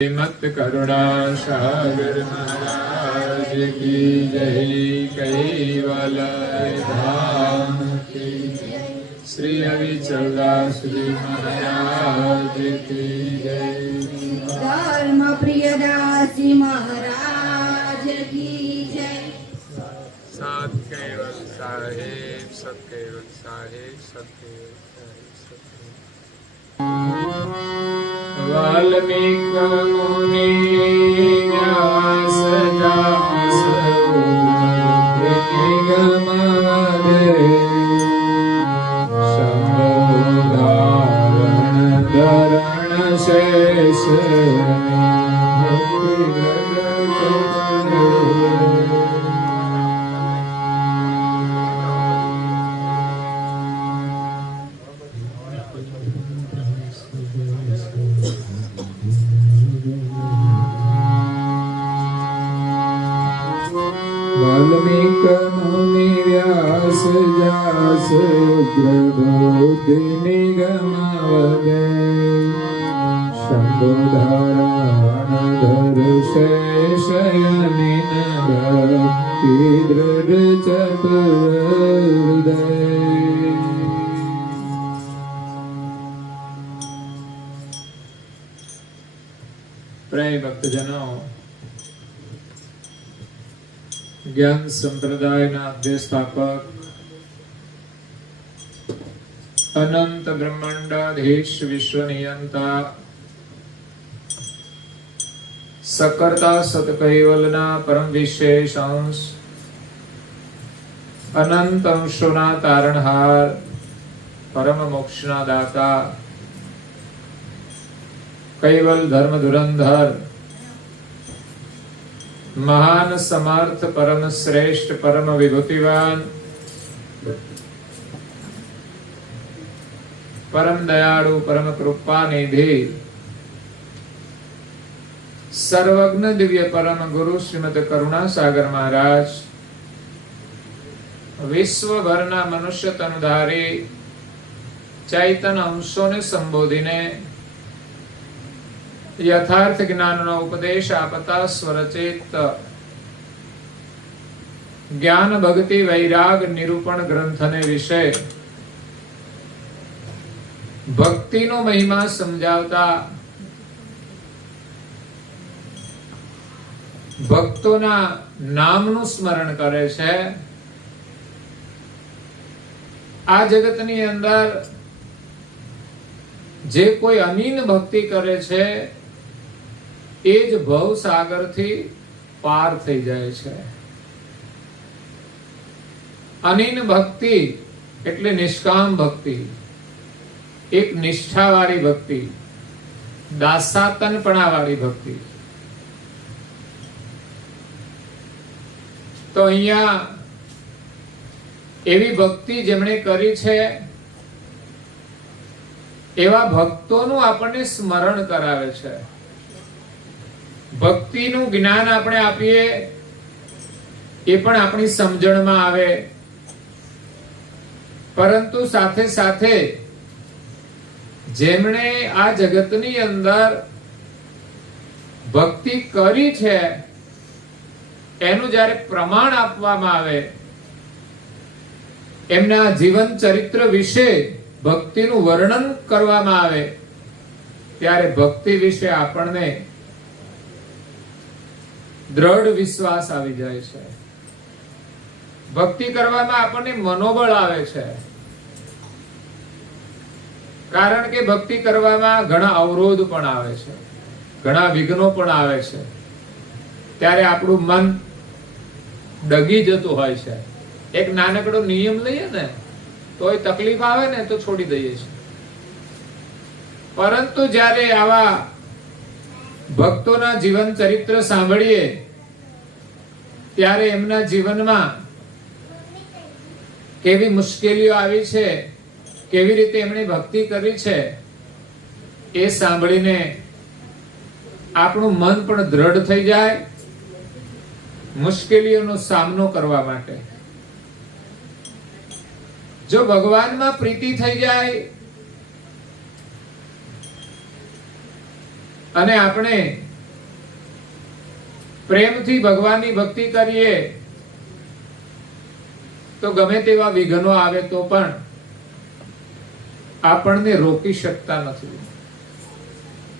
मत करुणा सागर महाराज की जय। कैवल धाम की श्री अविचलदास जी महाराज की जय। धर्म प्रियदास जी महाराज की जय। सत केवल साहेब, सत केवल साहेब, सत केवल साहेब, सत वाल्मीकि मुनि व्यास दास निगम शंभुधारण धरण शेष वाल्मीकि मुनि व्यास जास उग्रबोधि निगमावदे शंभुधारण धर शेषयनिन भक्ति दृढ़ चतुर्दय। प्रिय भक्तजनों, ज्ञान संप्रदायના અધ્યસ્થાપક અનંત બ્રહ્માંડાધીશ વિશ્વનિયંતા સકર્તા સતકૈવલના પરમ વિશેષ અંશ અનંત અંશોના તારણહાર પરમ મોક્ષના દાતા કૈવલ ધર્મ ધુરંધર महान समर्थ परम श्रेष्ठ परम विभूतिवान परम दयालु परम कृपा निधि सर्वज्ञ दिव्य परम गुरु श्रीमद करुणा सागर महाराज विश्व भरना मनुष्य तनुधारी चैतन्य अंशों ने संबोधिने यथार्थ ज्ञानનો ઉપદેશ આપતા સ્વરચિત જ્ઞાન ભક્તિ વૈરાગ નિરૂપણ ગ્રંથને વિશે ભક્તિનો મહિમા સમજાવતા ભક્તોના નામનું સ્મરણ કરે છે। આ જગતની અંદર જે કોઈ અમીન ભક્તિ કરે છે એ જ ભવસાગરથી પાર થઈ જાય છે। અનીન ભક્તિ એટલે નિષ્કામ ભક્તિ, એક નિષ્ઠાવાળી ભક્તિ, દાસાતનપણાવાળી ભક્તિ। તો અહીંયા એવી ભક્તિ જેમણે કરી છે એવા ભક્તોનું આપણને સ્મરણ કરાવે છે। ભક્તિનું જ્ઞાન આપણે આપીએ એ પણ આપણી સમજણમાં આવે, પરંતુ સાથે સાથે જેમણે આ જગતની અંદર ભક્તિ કરી છે એનું જ્યારે પ્રમાણ આપવામાં આવે, એમના જીવન ચરિત્ર વિશે ભક્તિનું વર્ણન કરવામાં આવે, ત્યારે ભક્તિ વિશે આપણને દ્રઢ વિશ્વાસ આવી જાય છે। ભક્તિ કરવામાં આપણને મનોબળ આવે છે, કારણ કે ભક્તિ કરવામાં ઘણા અવરોધ પણ આવે છે, ઘણા વિઘ્નો પણ આવે છે। ત્યારે આપણું મન ડગી જતું હોય છે। એક નાનકડો નિયમ લઈએ ને તોય તકલીફ આવે ને તો છોડી દઈએ છીએ, પરંતુ જ્યારે આવા ભક્તોના જીવન ચરિત્ર સાંભળીએ ત્યારે એમના જીવનમાં કેવી મુશ્કેલીઓ આવી છે, કેવી રીતે એમણે ભક્તિ કરી છે, એ સાંભળીને આપણું મન પણ દ્રઢ થઈ જાય મુશ્કેલીઓનો સામનો કરવા માટે। જો ભગવાનમાં પ્રીતિ થઈ જાય અને આપણે પ્રેમથી ભગવાનની ભક્તિ કરીએ તો ગમે તેવા વિઘ્નો આવે તો પણ આપણને રોકી શકતા નથી.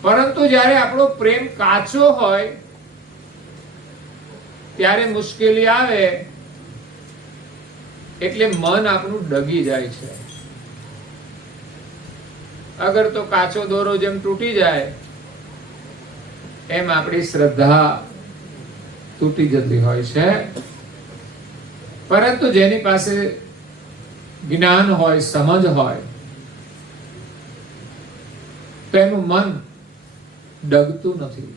પરંતુ જ્યારે આપણો પ્રેમ કાચો હોય ત્યારે મુશ્કેલી આવે એટલે મન આપણું ડગી જાય છે. અગર તો કાચો દોરો જેમ તૂટી જાય એમ આપણી શ્રદ્ધા તૂટી જતી હોય છે. પરંતુ જેની પાસે જ્ઞાન હોય, સમજ હોય, તો એનું મન ડગતું નથી.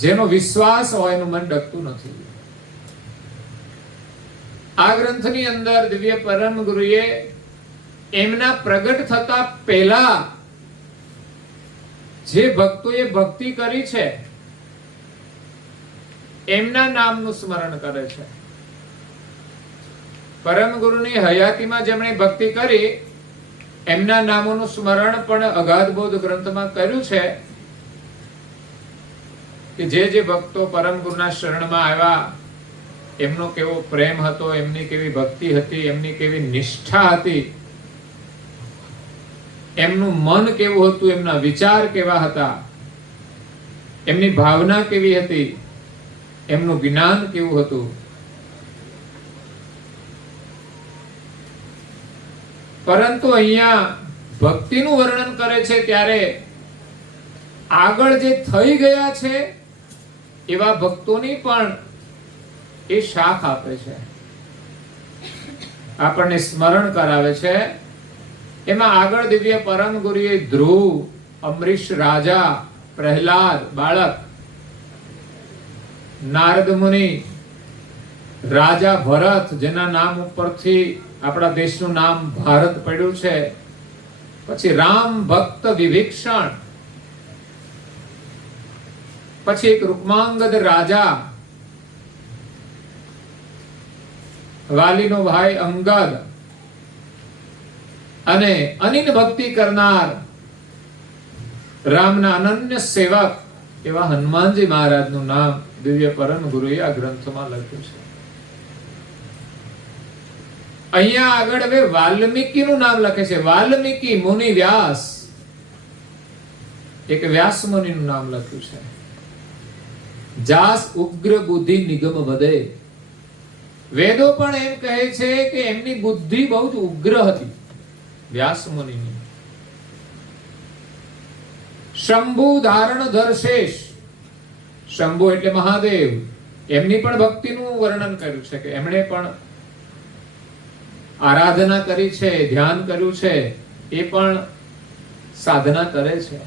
જેનો વિશ્વાસ હોય એનું મન ડગતું નથી. આ ગ્રંથની અંદર દિવ્ય પરમ ગુરુએ એમના પ્રગટ થતા પહેલા જે ભક્તોએ ભક્તિ કરી છે એમના નામનું સ્મરણ કરે છે. પરમ ગુરુની હયાતીમાં જેમણે ભક્તિ કરી એમના નામોનું સ્મરણ પણ અગાધ બોધ ગ્રંથમાં કર્યું છે કે જે ભક્તો પરમ ગુરુના શરણમાં આવ્યા એમનો કેવો પ્રેમ હતો, એમની કેવી ભક્તિ હતી, એમની કેવી નિષ્ઠા હતી, એમનું મન કેવું હતું, એમના વિચાર કેવા હતા, એમની ભાવના કેવી હતી, એમનું જ્ઞાન કેવું હતું. પરંતુ અહીંયા ભક્તિનું વર્ણન કરે છે ત્યારે આગળ જે થઈ ગયા છે એવા ભક્તોની પણ એ શાખ આપે છે, આપણને સ્મરણ કરાવે છે. એમાં આગળ દિવ્ય પરમ ગુરુએ ધ્રુવ, અમરીશ રાજા, પ્રહલાદ બાળક, નારદ મુનિ, રાજા ભરત જેના નામ ઉપરથી આપણા દેશનું નામ ભારત પડ્યું છે, પછી રામ ભક્ત વિભીષણ, પછી એક રૂકમાંગદ રાજા, વાલીનો ભાઈ અંગદ, અને અનિન ભક્તિ કરનાર રામના અનન્ય સેવક એવા હનુમાનજી મહારાજનું નામ દિવ્ય પરમ ગુરુએ આ ગ્રંથમાં લખ્યું છે. અહીંયા આગળ હવે વાલ્મીકીનું નામ લખે છે. વાલ્મીકી મુનિ વ્યાસ, એક વ્યાસ મુનિનું નામ લખ્યું છે. જાસ ઉગ્ર બુદ્ધિ નિગમ વધે. વેદો પણ એમ કહે છે કે એમની બુદ્ધિ બહુ જ ઉગ્ર હતી વ્યાસ મુનિની. શંભુ ધારણ ધરશેષ, શંભુ એટલે મહાદેવ, એમની પણ ભક્તિનું વર્ણન કર્યું છે કે એમણે પણ આરાધના કરી છે, ધ્યાન કર્યું છે, એ પણ સાધના કરે છે.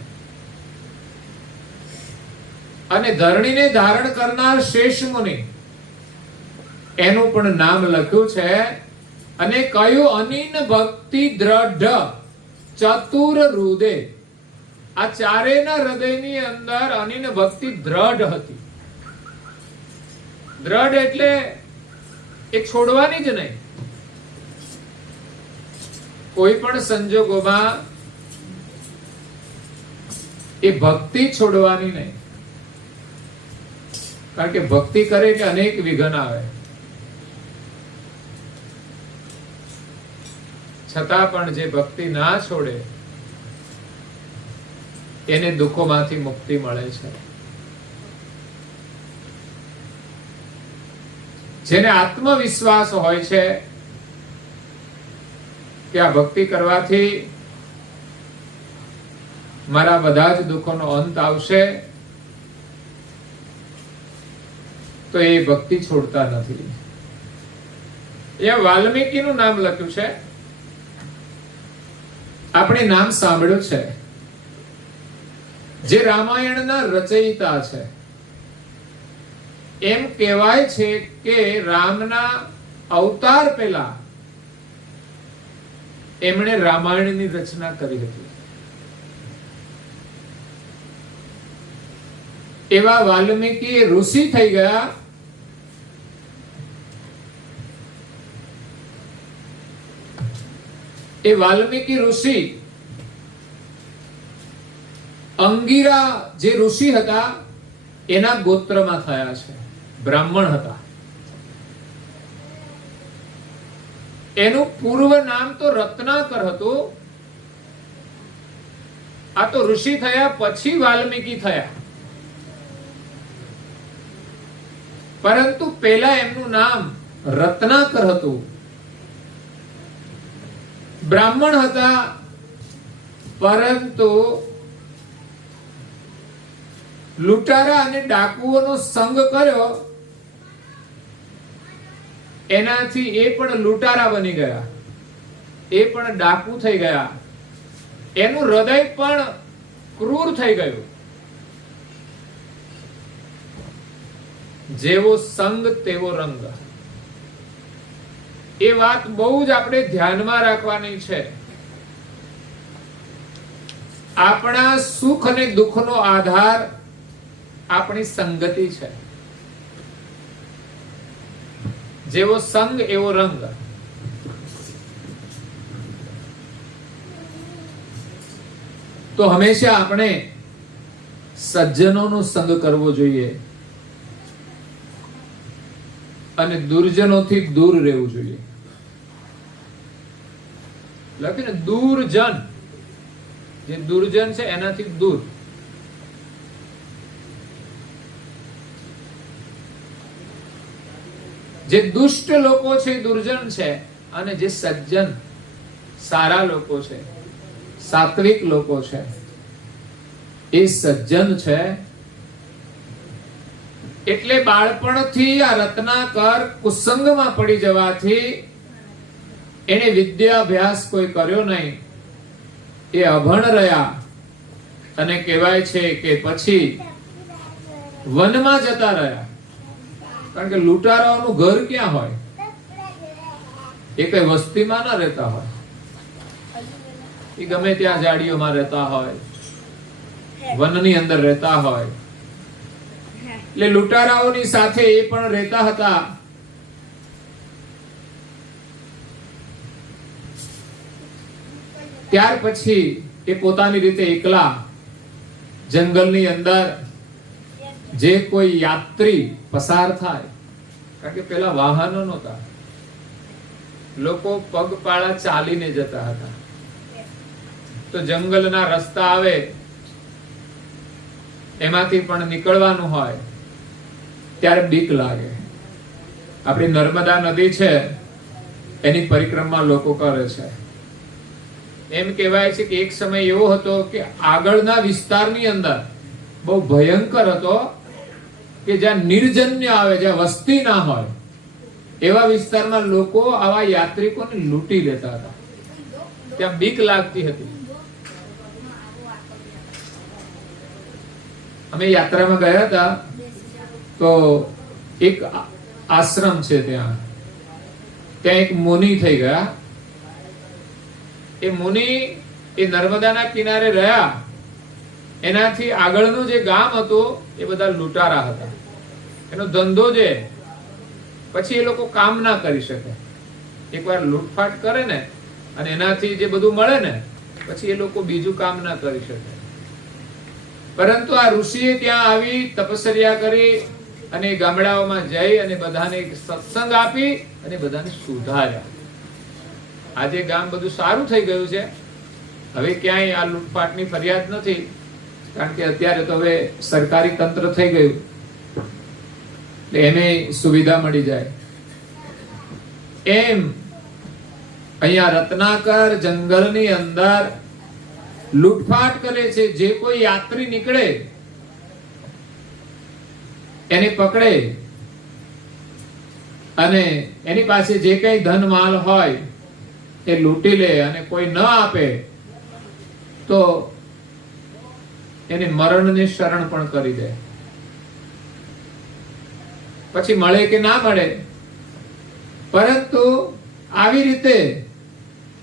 અને ધરણીને ધારણ કરનાર શેષ મુનિ એનું પણ નામ લખ્યું છે. અને કયું અનિન ભક્તિ દ્રઢ ચતુર હૃદય. આ ચારેયના હૃદયની અંદર અનિન ભક્તિ દ્રઢ હતી. દ્રઢ એટલે એ છોડવાની જ નહીં. કોઈ પણ સંજોગોમાં એ ભક્તિ છોડવાની નહીં. કારણ કે ભક્તિ કરે એટલે અનેક વિઘ્ન આવે, છતાં પણ જે ભક્તિ ના છોડે એને દુઃખોમાંથી મુક્તિ મળે છે. જેને આત્મવિશ્વાસ હોય છે કે આ ભક્તિ કરવાથી મારા બધા જ દુઃખોનો અંત આવશે, તો એ ભક્તિ છોડતા નથી. અહીંયા વાલ્મીકીનું નામ લખ્યું છે. આપણે નામ સાંભળ્યું છે. જે રામાયણના રચયિતા છે. એમ કહેવાય છે કે રામના અવતાર પહેલા એમણે રામાયણની રચના કરી હતી. એવા વાલ્મીકી ઋષિ થઈ ગયા. એ વાલ્મીકી ઋષિ અંગીરા જે ઋષિ હતા એના ગોત્રમાં થયા છે, બ્રાહ્મણ હતા. એનું પૂર્વ નામ તો રત્નાકર હતું. આ તો ઋષિ થયા પછી વાલ્મીકી થયા, પરંતુ પહેલા એમનું નામ રત્નાકર હતું. બ્રાહ્મણ હતા, પરંતુ લૂંટારા અને ડાકુઓનો સંગ કર્યો, એનાથી એ પણ લૂંટારા બની ગયા, એ પણ ડાકુ થઈ ગયા. એનું હૃદય પણ ક્રૂર થઈ ગયું. જેવો સંગ તેવો રંગ. એ વાત બહુ જ આપણે ધ્યાનમાં રાખવાની છે. આપણા સુખ અને દુઃખનો આધાર આપણી સંગતિ છે. જેવો સંગ એવો રંગ. તો હંમેશા આપણે સજ્જનોનો સંગ કરવો જોઈએ અને દુર્જનોથી દૂર રહેવું જોઈએ. લખીને દૂરજન, જે દુર્જન છે એનાથી દૂર. જે દુષ્ટ લોકો છે દુર્જન છે, અને જે સજ્જન સારા લોકો છે, સાત્વિક લોકો છે, એ સજ્જન છે. એટલે બાળપણથી આ રત્નાકર કુસંગમાં પડી જવાથી એને વિદ્યાભ્યાસ કોઈ કર્યો નહીં, એ અભણ રહ્યા. અને કહેવાય છે કે પછી વનમાં જતા રહ્યા. કારણ કે લૂંટારાઓનું ઘર ક્યાં હોય? એ કઈ વસ્તીમાં ના રહેતા હોય, એ ગમે ત્યાં ઝાડીઓમાં રહેતા હોય, વનની અંદર રહેતા હોય. એટલે લૂંટારાઓની સાથે એ પણ રહેતા હતા. ત્યાર પછી એ પોતાની રીતે એકલા જંગલની અંદર જે કોઈ યાત્રી પસાર થાય, કારણ કે પેલા વાહનો નહોતા, લોકો પગપાળા ચાલીને જતા હતા. તો જંગલના રસ્તા આવે, એમાંથી પણ નીકળવાનું હોય ત્યારે બીક લાગે. આપણી નર્મદા નદી છે, એની પરિક્રમા લોકો કરે છે. એમ કહેવાય છે કે એક સમય એવો હતો કે આગળના વિસ્તારની અંદર બહુ ભયંકર હતો, કે જ્યાં નિર્જન્ય આવે, જ્યાં વસ્તી ના હોય, એવા વિસ્તારમાં લોકો આવા યાત્રિકોને લૂંટી લેતા હતા. ત્યાં બીક લાગતી હતી. અમે યાત્રામાં ગયા હતા, તો એક આશ્રમ છે, ત્યાં એક મુનિ થઈ ગયા. એ મુનિ એ નર્મદાના કિનારે રહ્યા. એનાથી આગળનું જે ગામ હતું એ બધા લૂંટારા હતા. એનો ધંધો છે, પછી એ લોકો કામ ના કરી શકે. એકવાર લૂંટફાટ કરે ને, અને એનાથી જે બધું મળે ને, પછી એ લોકો બીજું કામ ના કરી શકે. પરંતુ આ ઋષિએ ત્યાં આવી તપશ્ચર્યા કરી અને ગામડાઓમાં જઈ અને બધાને સત્સંગ આપી અને બધાને સુધાર્યા. આજે ગામ બધું સારું થઈ ગયું છે. હવે ક્યાંય આ લૂંટફાટની ફરિયાદ નથી, કારણ કે અત્યારે તો હવે સરકારી તંત્ર થઈ ગયું, એટલે એને સુવિધા મળી જાય. એમ અહીંયા રત્નાકર જંગલની અંદર લૂંટફાટ કરે છે. જે કોઈ યાત્રી નીકળે એને પકડે અને એની પાસે જે કઈ ધન માલ હોય એ લૂંટી લે, અને કોઈ ન આપે તો એને મરણની શરણ પણ કરી દે. પછી મળે કે ના મળે, પરંતુ આવી રીતે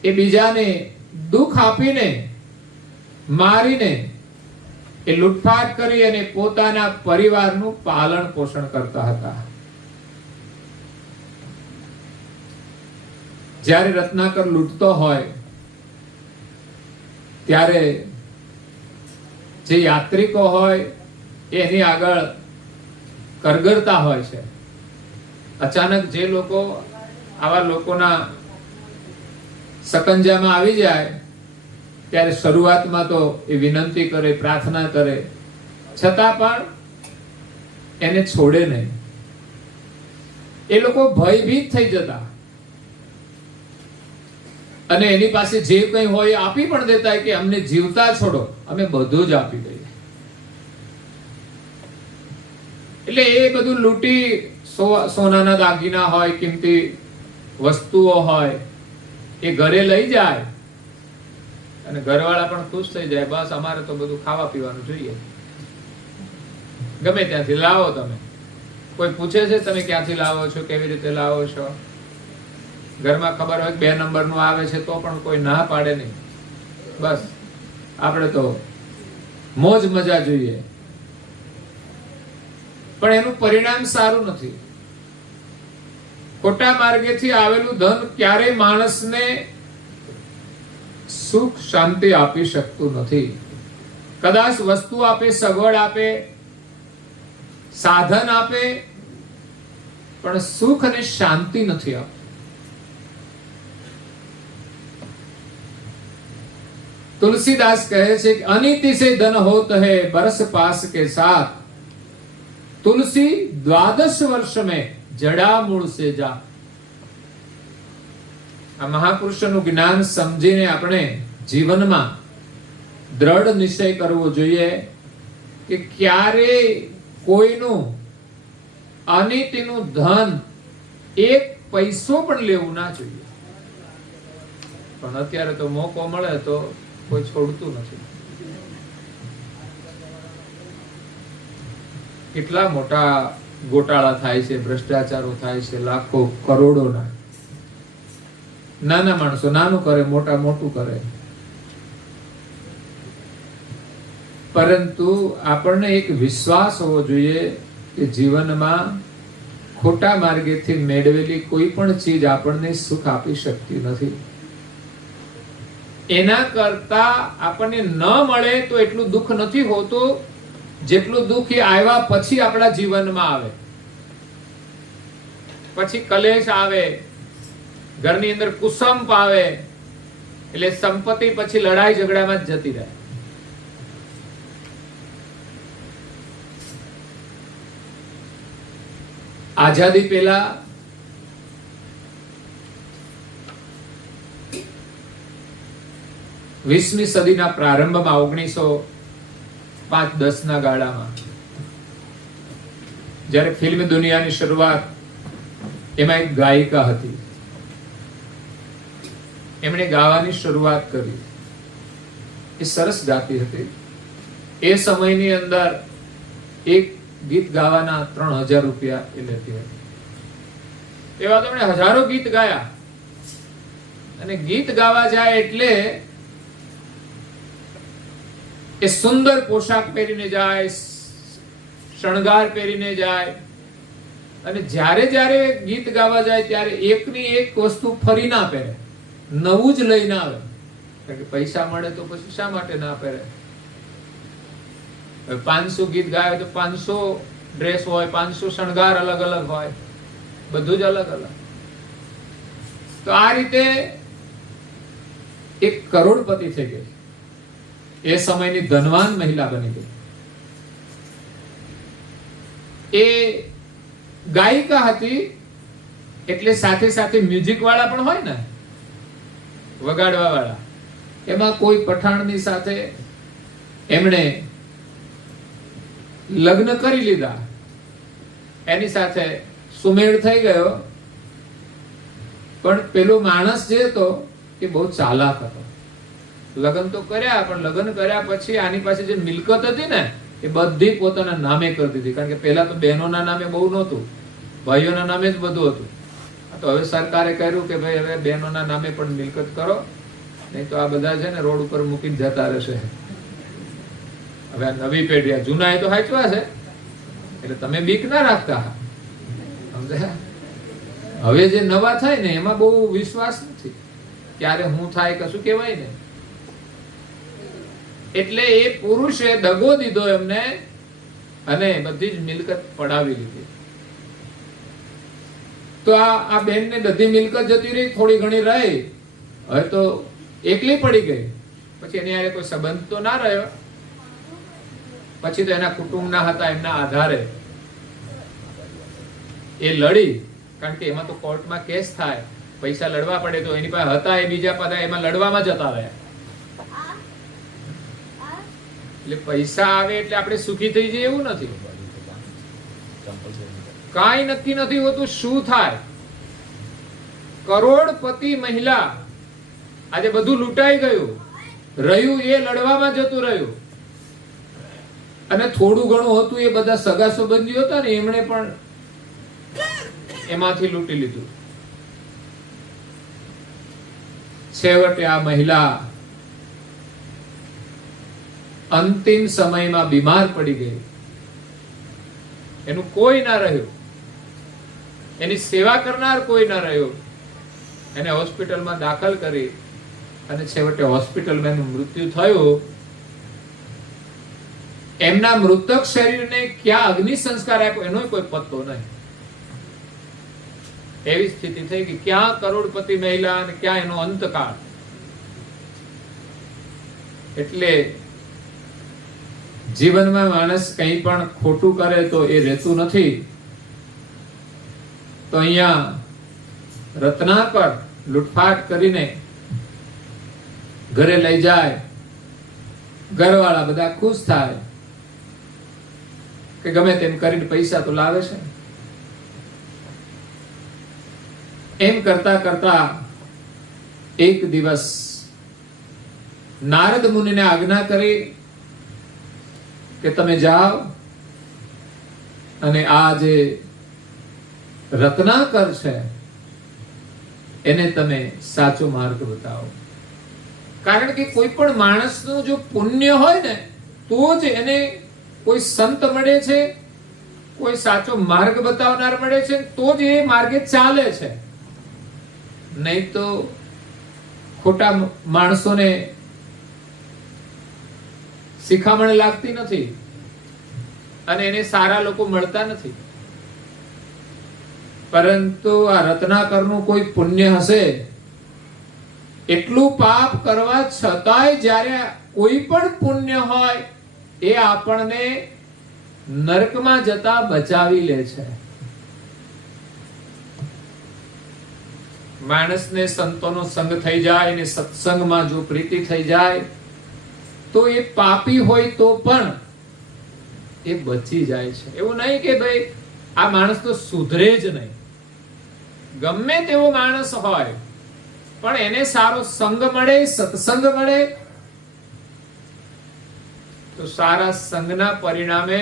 એ બીજાને દુઃખ આપીને, મારીને એ લૂંટફાટ કરી અને પોતાના પરિવારનું પાલન પોષણ કરતા હતા. જ્યારે રત્નાકર લૂંટતો હોય ત્યારે જે યાત્રિકો હોય એની આગળ કરગરતા હોય છે. અચાનક જે લોકો આવા લોકોના સકંજામાં આવી જાય ત્યારે શરૂઆતમાં તો એ વિનંતી કરે, પ્રાર્થના કરે, છતાં પણ એને છોડે નહીં. એ લોકો ભયભીત થઈ જતા અને એની પાસે જે કંઈ હોય આપી પણ દેતા કે અમને જીવતા છોડો, અમે બધું જ આપી દઈએ. એટલે એ બધું લૂંટી સોનાના દાગીના હોય, કિંમતી વસ્તુઓ હોય, એ ઘરે લઈ જાય અને ઘરવાળા પણ ખુશ થઈ જાય. બસ અમારે તો બધું ખાવા પીવાનું જોઈએ, ગમે ત્યાંથી લાવો. તમે કોઈ પૂછે છે તમે ક્યાંથી લાવો છો, કેવી રીતે લાવો છો? ઘરમાં ખબર હોય 2 નંબરનું આવે છે તો પણ કોઈ ના પાડે નહીં. બસ આપણે તો મોજ મજા જોઈએ, પણ એનું પરિણામ સારું નથી. ખોટા માર્ગેથી આવેલું ધન ક્યારેય માણસને સુખ શાંતિ આપી શકતું નથી. કદાચ વસ્તુ આપે, સગવડ આપે, સાધન આપે, પણ સુખ અને શાંતિ નથી આપતું. तुलसीदास कहे छे कि अनीति से धन होत है बरस पास के साथ, तुलसी 12 वर्ष में जड़ा मूળ से जा. આ મહાપુરુષોનું જ્ઞાન સમજીને આપણે જીવનમાં દ્રઢ નિશ્ચય કરવો જોઈએ કે ક્યારે કોઈનું અનીતિનું ધન 1 પૈસો પણ લેવું ના જોઈએ. પણ અત્યારે તો મોકો મળે તો કોઈ છોડતું નથી. કેટલા મોટા ગોટાળા થાય છે, ભ્રષ્ટાચારો થાય છે, લાખો કરોડોના. નાના માણસો નાનું કરે, મોટા મોટું કરે. પરંતુ આપણને એક વિશ્વાસ હોવો જોઈએ કે જીવનમાં ખોટા માર્ગેથી મેળવેલી કોઈ પણ ચીજ આપણને સુખ આપી શકતી નથી. એના કરતા આપણને ન મળે તો એટલું દુઃખ નથી હોતું જેટલું દુઃખ એ આવ્યા પછી આપણા જીવનમાં આવે. પછી કલેશ આવે, ઘરની અંદર કુસંપ આવે, એટલે સંપત્તિ પછી લડાઈ ઝઘડામાં જ જતી રહે. આઝાદી પહેલા વીસમી સદીના પ્રારંભમાં 1905-10 ના ગાળામાં જ્યારે ફિલ્મ દુનિયાની શરૂઆત, એમાં એક ગાયિકા હતી. એમણે ગાવાની શરૂઆત કરી. એ સરસ ગાતી હતી. એ સમયની અંદર એક ગીત ગાવાના 3000 રૂપિયા એ લેતી હતી. એવા તો એમણે હજારો ગીત ગાયા. અને ગીત ગાવા જાય એટલે એ સુંદર પોશાક પહેરીને જાય, શણગાર પહેરીને જાય, અને જ્યારે જ્યારે ગીત ગાવા જાય ત્યારે એકની એક વસ્તુ ફરી ના પહેરે, નવું જ લઈને આવે. કારણ કે પૈસા મળે તો પછી શા માટે ના પહેરે? 500 ગીત ગાય તો 500 ડ્રેસ હોય, 500 શણગાર અલગ અલગ હોય, બધું જ અલગ અલગ. તો આ રીતે એક કરોડપતિ થઈ ગઈ. એ સમયની ધનવાન મહિલા બની ગઈ. એ ગાયિકા હતી એટલે સાથે સાથે મ્યુઝિક વાળા પણ હોય ને, વગાડવા વાળા. એમાં કોઈ પઠાણની સાથે એમણે લગ્ન કરી લીધા. એની સાથે સુમેળ થઈ ગયો. પણ પેલો માણસ જે હતો એ બહુ ચાલાક હતો. લગ્ન તો કર્યા, પણ લગ્ન કર્યા પછી આની પાસે જે મિલકત હતી ને એ બધી પોતાના નામે કરી દીધી. કારણ કે પહેલા તો બહેનોના નામે બહુ નહોતું, ભાઈઓના નામે જ બધું હતું. તો હવે સરકારે કહ્યું કે ભાઈ હવે બહેનોના નામે પણ મિલકત કરો, નહીં તો આ બધા છે ને રોડ ઉપર મૂકીને જતા રહેશે. હવે આ નવી પેઢી, જૂના એ તો હાચવા છે, એટલે તમે બીક ના રાખતા. સમજ્યા? હવે જે નવા થાય ને એમાં બહુ વિશ્વાસ નથી, ક્યારે હું થાય કશું કહેવાય ને. એટલે એ પુરુષે દગો દીધો એમને અને બધી જ મિલકત પડાવી લીધી. તો આ બેનને બધી મિલકત જતી રહી, થોડી ઘણી રહી, હવે તો એકલી પડી ગઈ. પછી એની હારે કોઈ સંબંધ તો ના રહ્યો. પછી તો એના કુટુંબના હતા, એમના આધારે એ લડી, કારણ કે એમાં તો કોર્ટમાં કેસ થાય, પૈસા લડવા પડે, તો એની પાસે હતા એ બીજા બધા એમાં લડવામાં જતા રહ્યા. એટલે પૈસા આવે એટલે આપણે સુખી થઈ જઈએ એવું નથી. કાંઈ નક્કી નથી હોતું શું થાય. કરોડપતિ મહિલા આજે બધું લૂંટાઈ ગયું, રહ્યું એ લડવામાં જતું રહ્યું. અને થોડું ઘણું હતું એ બધા સગા સંબંધીઓ હતા ને એમણે પણ એમાંથી લૂંટી લીધું. છેવટે આ મહિલા અંતિમ સમયમાં બીમાર પડી ગઈ. એનું કોઈ ના રહ્યું, એની સેવા કરનાર કોઈ ના રહ્યું. એને હોસ્પિટલમાં દાખલ કરી અને છેવટે હોસ્પિટલમાં એનું મૃત્યુ થયું. એમના મૃતક શરીરને ક્યાં અગ્નિ સંસ્કાર આપ્યો એનો કોઈ પત્તો નહીં. એવી સ્થિતિ થઈ ગઈ. ક્યાં કરોડપતિ મહિલા અને ક્યાં એનો અંતકાળ. એટલે જીવનમાં માણસ કંઈ પણ ખોટું કરે તો એ રહેતું નથી. તો અહીંયા રત્નાકર લૂંટફાટ કરીને ઘરે લઈ જાય, ઘરવાળા બધા ખુશ થાય કે ગમે તેમ કરીને પૈસા તો લાવે છે. એમ કરતા કરતા એક દિવસ નારદ મુનિને આજ્ઞા કરી કે તમે જાઓ અને આ જે રત્નાકર છે એને તમે સાચો માર્ગ બતાવો. કારણ કે કોઈ પણ માણસનું જો પુણ્ય હોય ને તો જ એને કોઈ સંત મળે છે, કોઈ સાચો માર્ગ બતાવનાર મળે છે, તો જ એ માર્ગે ચાલે છે. નહીં તો ખોટા માણસોને શિખામણ લાગતી નથી અને એને સારા લોકો મળતા નથી. પરંતુ આ રત્નાકરનું કોઈ પુણ્ય હશે, એટલું પાપ કરવા છતાંય જ્યારે કોઈ પણ પુણ્ય હોય એ આપણને નરકમાં જતા બચાવી લે છે. માણસને સંતોનો સંગ થઈ જાય ને સત્સંગમાં જો પ્રીતિ થઈ જાય તો એ પાપી હોય તો પણ એ બચી જાય છે. એવું નહીં કે ભાઈ આ માણસ તો સુધરે જ નહીં. ગમે તેવો માણસ હોય પણ એને સારો સંગ મળે, સત્સંગ મળે તો સારા સંગના પરિણામે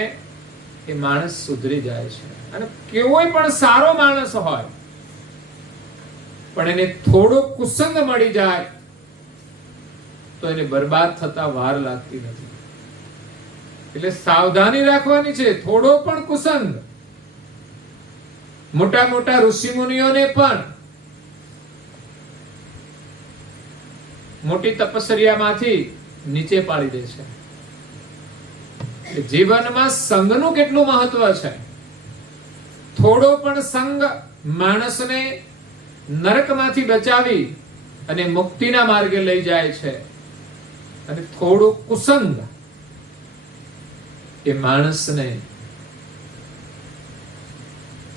એ માણસ સુધરી જાય છે. અને કેવોય પણ સારો માણસ હોય પણ એને થોડો કુસંગ મળી જાય તો એને બરબાદ થતા વાર લાગતી નથી. એટલે સાવધાની રાખવાની છે. થોડો પણ કુસંગ મોટા મોટા ઋષિ મુનિઓને પણ મોટી તપસ્યામાંથી નીચે પાડી દે છે. જીવનમાં સંગનું કેટલું મહત્વ છે. થોડો પણ સંગ માણસને નરકમાંથી બચાવી અને મુક્તિના માર્ગે લઈ જાય છે. અને થોડો કુસંગ એ માણસને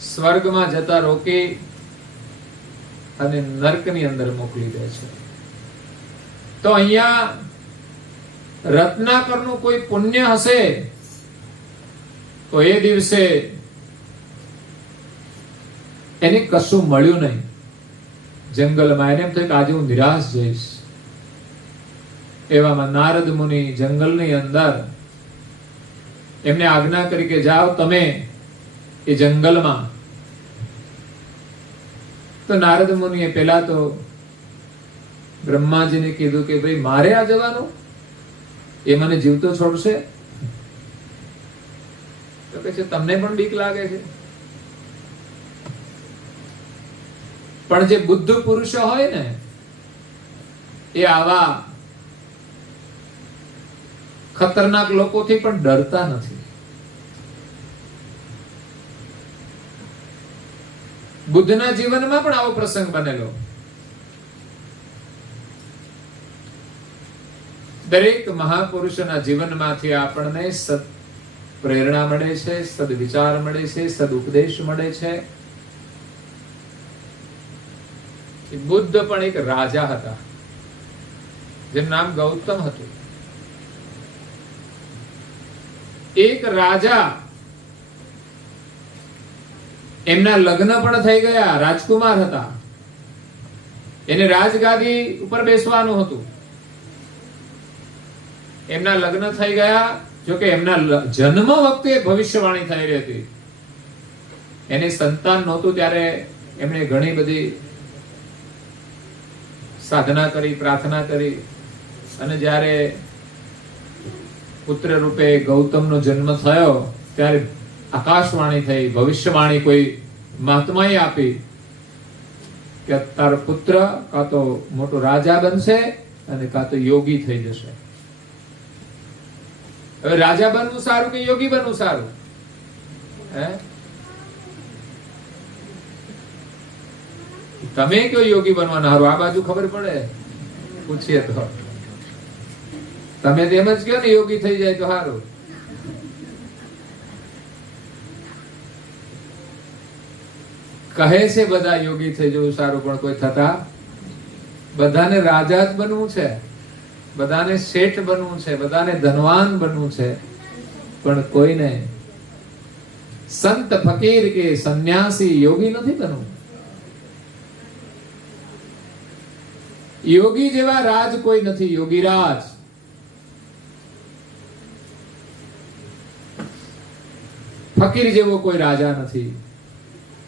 સ્વર્ગમાં જતા રોકી અને નરકની અંદર મોકલી દે છે. તો અહીંયા રત્નાકરનું કોઈ પુણ્ય હશે તો એ દિવસે એને કશું મળ્યું નહીં. જંગલમાં એને એમ થયું કે આજે હું નિરાશ જઈશ. એવામાં નારદ મુનિ જંગલની અંદર એમને આજ્ઞા કરી કે જાઓ તમે એ જંગલમાં. તો નારદ મુનિએ પહેલા તો બ્રહ્માજીને કીધું કે ભાઈ મારે આ જવાનું, એ મને જીવતો છોડશે? તો કહે છે તમને પણ બીક લાગે છે? પણ જે બુદ્ધ પુરુષો હોય ને એ આવા ખતરનાક લોકોથી પણ ડરતા નથી. બુદ્ધના જીવનમાં પણ આવો પ્રસંગ બનેલો. દરેક મહાપુરુષોના જીવનમાંથી આપણને સદ પ્રેરણા મળે છે, સદવિચાર મળે છે, સદુપદેશ મળે છે. બુદ્ધ પણ એક રાજા હતા જેનું નામ ગૌતમ હતું. એક રાજા, એમના લગ્ન પણ થઈ ગયા, રાજકુમાર હતા. એને રાજગાદી ઉપર બેસવાનું હતું. એમના લગ્ન થઈ ગયા, જોકે એમના જન્મ વખતે ભવિષ્યવાણી થઈ રહી હતી. એને સંતાન નહોતું ત્યારે એમણે ઘણી બધી સાધના કરી, પ્રાર્થના કરી, અને જ્યારે પુત્ર રૂપે ગૌતમનો જન્મ થયો ત્યારે આકાશવાણી થઈ, ભવિષ્યવાણી કોઈ મહાત્માએ આપી કે તારો પુત્ર કાં તો મોટો રાજા બનશે અને કાં તો યોગી થઈ જશે. હવે રાજા બનવું સારું કે યોગી બનવું સારું? તમે કયો યોગી બનવાના હારું? આ બાજુ ખબર પડે, પૂછીએ તો. તમે તેમ જ કયો ને યોગી થઈ જાય તો સારું. કહે છે બધા યોગી થઈ જવું સારું, પણ કોઈ થતા. બધાને રાજા જ બનવું છે, બધાને શેઠ બનવું છે, બધાને ધનવાન બનવું છે, પણ કોઈને સંત ફકીર કે સંન્યાસી યોગી નથી બનવું. યોગી જેવા રાજ કોઈ નથી, યોગી રાજ. ફકીર જેવો કોઈ રાજા નથી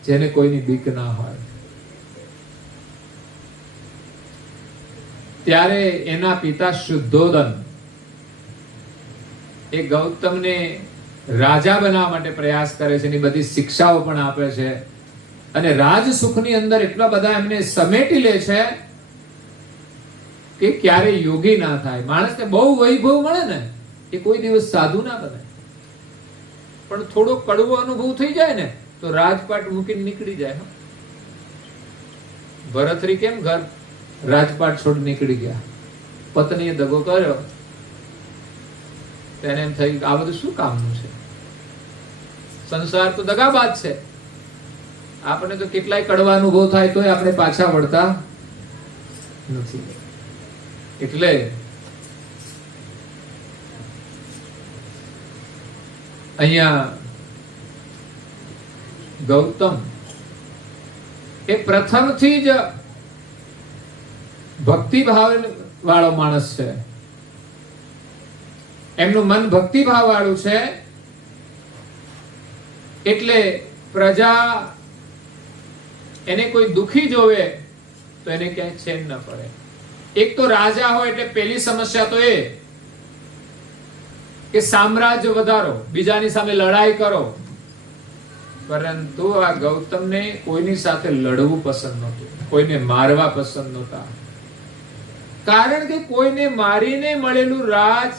જેને કોઈની બીક ના હોય. ત્યારે એના પિતા શુદ્ધોદન એ ગૌતમને રાજા બનાવવા માટે પ્રયાસ કરે છે, એની બધી શિક્ષાઓ પણ આપે છે, અને રાજ સુખની અંદર એટલા બધા એમને સમેટી લે છે કે ક્યારે યોગી ના થાય. માણસને બહુ વૈભવ મળે ને એ કોઈ દિવસ સાધુ ના બને, પણ થોડો કડવો અનુભવ થઈ જાય ને તો રાજપાટ મૂકીને નીકળી જાય. ભરતરી કેમ ઘર રાજપાટ છોડ નીકળી ગયા? પત્નીએ દગો કર્યો, તેને એમ થઈ આ બધું શું કામનું છે? સંસાર તો દગાબાજ છે. આપણે તો કેટલાય કડવા અનુભવ થાય તોય આપણે પાછા વળતા નથી. એટલે અહીંયા ગૌતમ એ પ્રથમથી જ ભક્તિભાવ વાળો માણસ છે. એમનું મન ભક્તિભાવ વાળું છે, એટલે પ્રજા એને કોઈ દુખી જોવે તો એને ક્યાંય ચેન ન પડે. એક તો રાજા હોય એટલે પહેલી સમસ્યા તો એ કે સામ્રાજ્ય વધારો, બીજાની સામે લડાઈ કરો. પરંતુ આ ગૌતમને કોઈની સાથે લડવું પસંદ નહોતું, કોઈને મારવા પસંદ નહોતા. કારણ કે કોઈને મારીને મળેલું રાજ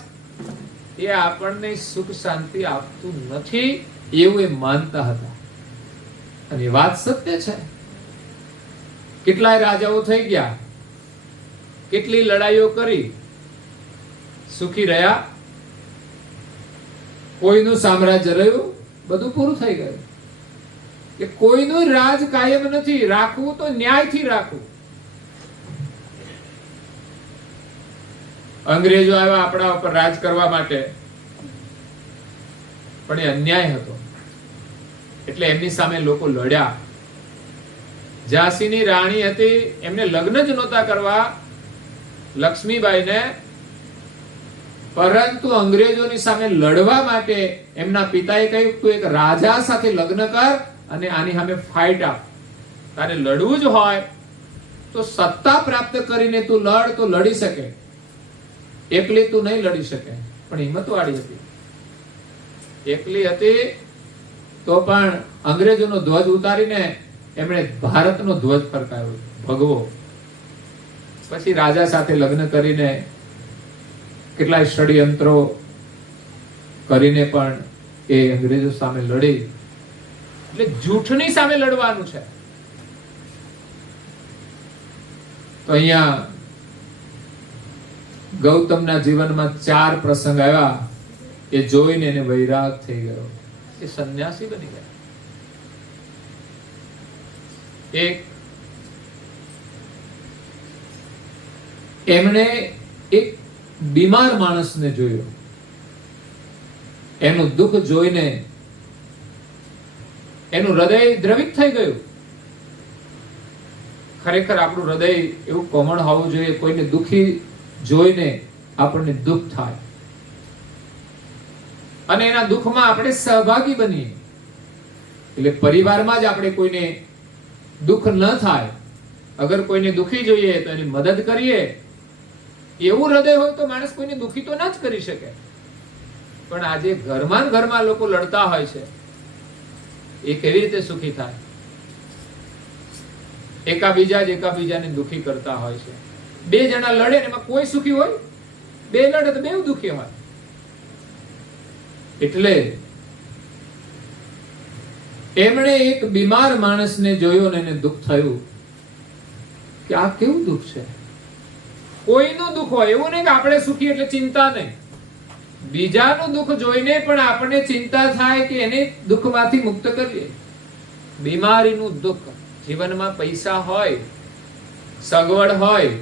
એ આપણને સુખ શાંતિ આપતું નથી એવું એ માનતા હતા. અને એ વાત સત્ય છે. કેટલાય રાજાઓ થઈ ગયા, કેટલી લડાઈઓ કરી, સુખી રહ્યા, કોઈનું સામ્રાજ્ય રહ્યું, બધું પૂરું થઈ ગયું. કે કોઈનું રાજ કાયમ નથી, રાખવું તો ન્યાયથી રાખવું. અંગ્રેજો આવ્યા આપણા ઉપર રાજ કરવા માટે, પણ એ અન્યાય હતો એટલે એમની સામે લોકો લડ્યા. ઝાંસીની રાણી હતી, એમને લગ્ન જ નહોતા કરવા લક્ષ્મીબાઈને, પરંતુ અંગ્રેજોની સામે લડવા માટે એમના પિતાએ કહ્યું તું એક રાજા સાથે લગ્ન કર અને આની સામે ફાઇટ આપ. તારે લડવું જ હોય તો સત્તા પ્રાપ્ત કરીને તું લડ તો લડી શકે, એકલી તું નહીં લડી શકે. પણ હિંમતવાળી હતી, એકલી હતી તો પણ અંગ્રેજોનો ધ્વજ ઉતારીને એમણે ભારતનો ધ્વજ ફરકાવ્યો, ભગવો. પછી રાજા સાથે લગ્ન કરીને કેટલાય ષડયંત્રો કરીને પણ એ અંગ્રેજો સામે લડી. એટલે જૂઠની સામે લડવાનું છે. તો અહીંયા ગૌતમના જીવનમાં 4 પ્રસંગ આવ્યા. એ જોઈને એને વૈરાગ થઈ ગયો, એ સંન્યાસી બની ગયા. એક, એમણે એક બીમાર માણસને જોયો. એનું દુઃખ જોઈને એનું હૃદય દ્રવિત થઈ ગયું. ખરેખર આપણું હૃદય એવું કોમળ હોવું જોઈએ, કોઈને દુઃખી જોઈને આપણને દુઃખ થાય અને એના દુઃખમાં આપણે સહભાગી બનીએ. એટલે પરિવારમાં જ આપણે કોઈને દુઃખ ન થાય, અગર કોઈને દુઃખી જોઈએ તો એની મદદ કરીએ. એવું હૃદય હોય તો માણસ કોઈને દુઃખી તો ના જ કરી શકે. પણ આજે ઘરમાં ને ઘરમાં લોકો લડતા હોય છે, એ કેવી રીતે સુખી થાય? એકાબીજાને દુઃખી કરતા હોય છે. 2 જણા લડે ને એમાં કોઈ સુખી હોય? 2 લડે તો 2 દુઃખી હોય. એટલે એમણે એક બીમાર માણસને જોયો ને એને દુઃખ થયું કે આ કેવું દુઃખ છે. કોઈનું દુઃખ હોય, એવું નહીં કે આપણે સુખી એટલે ચિંતા નહીં. બીજાનું દુઃખ જોઈને પણ આપણને ચિંતા થાય કે એને દુઃખમાંથી મુક્ત કરીએ. બીમારીનું દુઃખ, જીવનમાં પૈસા હોય, સગવડ હોય,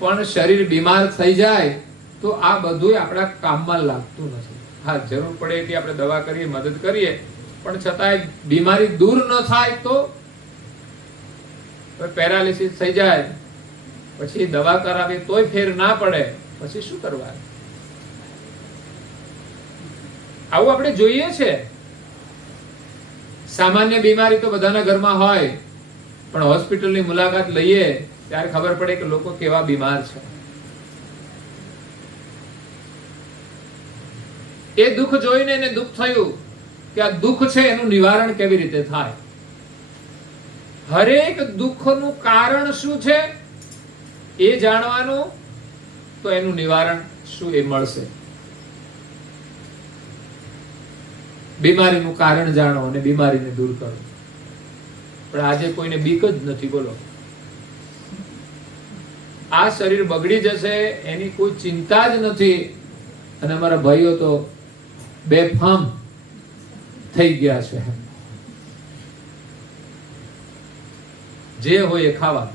પણ શરીર બીમાર થઈ જાય તો આ બધું આપણા કામમાં લાગતું નથી. હા, જરૂર પડે એટલી આપણે દવા કરીએ, મદદ કરીએ, પણ છતાંય બીમારી દૂર ન થાય તો પેરાલિસિસ થઈ જાય, પછી દવા કરાવી તોય ફેર ના પડે, પછી શું કરવાનું? આવું આપણે જોઈએ છે. સામાન્ય બીમારી તો બધાના ઘરમાં હોય, પણ હોસ્પિટલની મુલાકાત લઈએ ત્યારે ખબર પડે કે લોકો કેવા બીમાર છે. એ દુઃખ જોઈને એને દુઃખ થયું કે આ દુઃખ છે એનું નિવારણ કેવી રીતે થાય. હરેક દુઃખનું કારણ શું છે એ જાણવાનું, તો એનું નિવારણ શું એ મળશે. બીમારીનું કારણ જાણો અને બીમારીને દૂર કરો. પણ આજે કોઈને બીક જ નથી. બોલો, આ શરીર બગડી જશે એની કોઈ ચિંતા જ નથી. અને અમારા ભાઈઓ તો બેફામ થઈ ગયા છે. જે હોય એ ખાવાનું.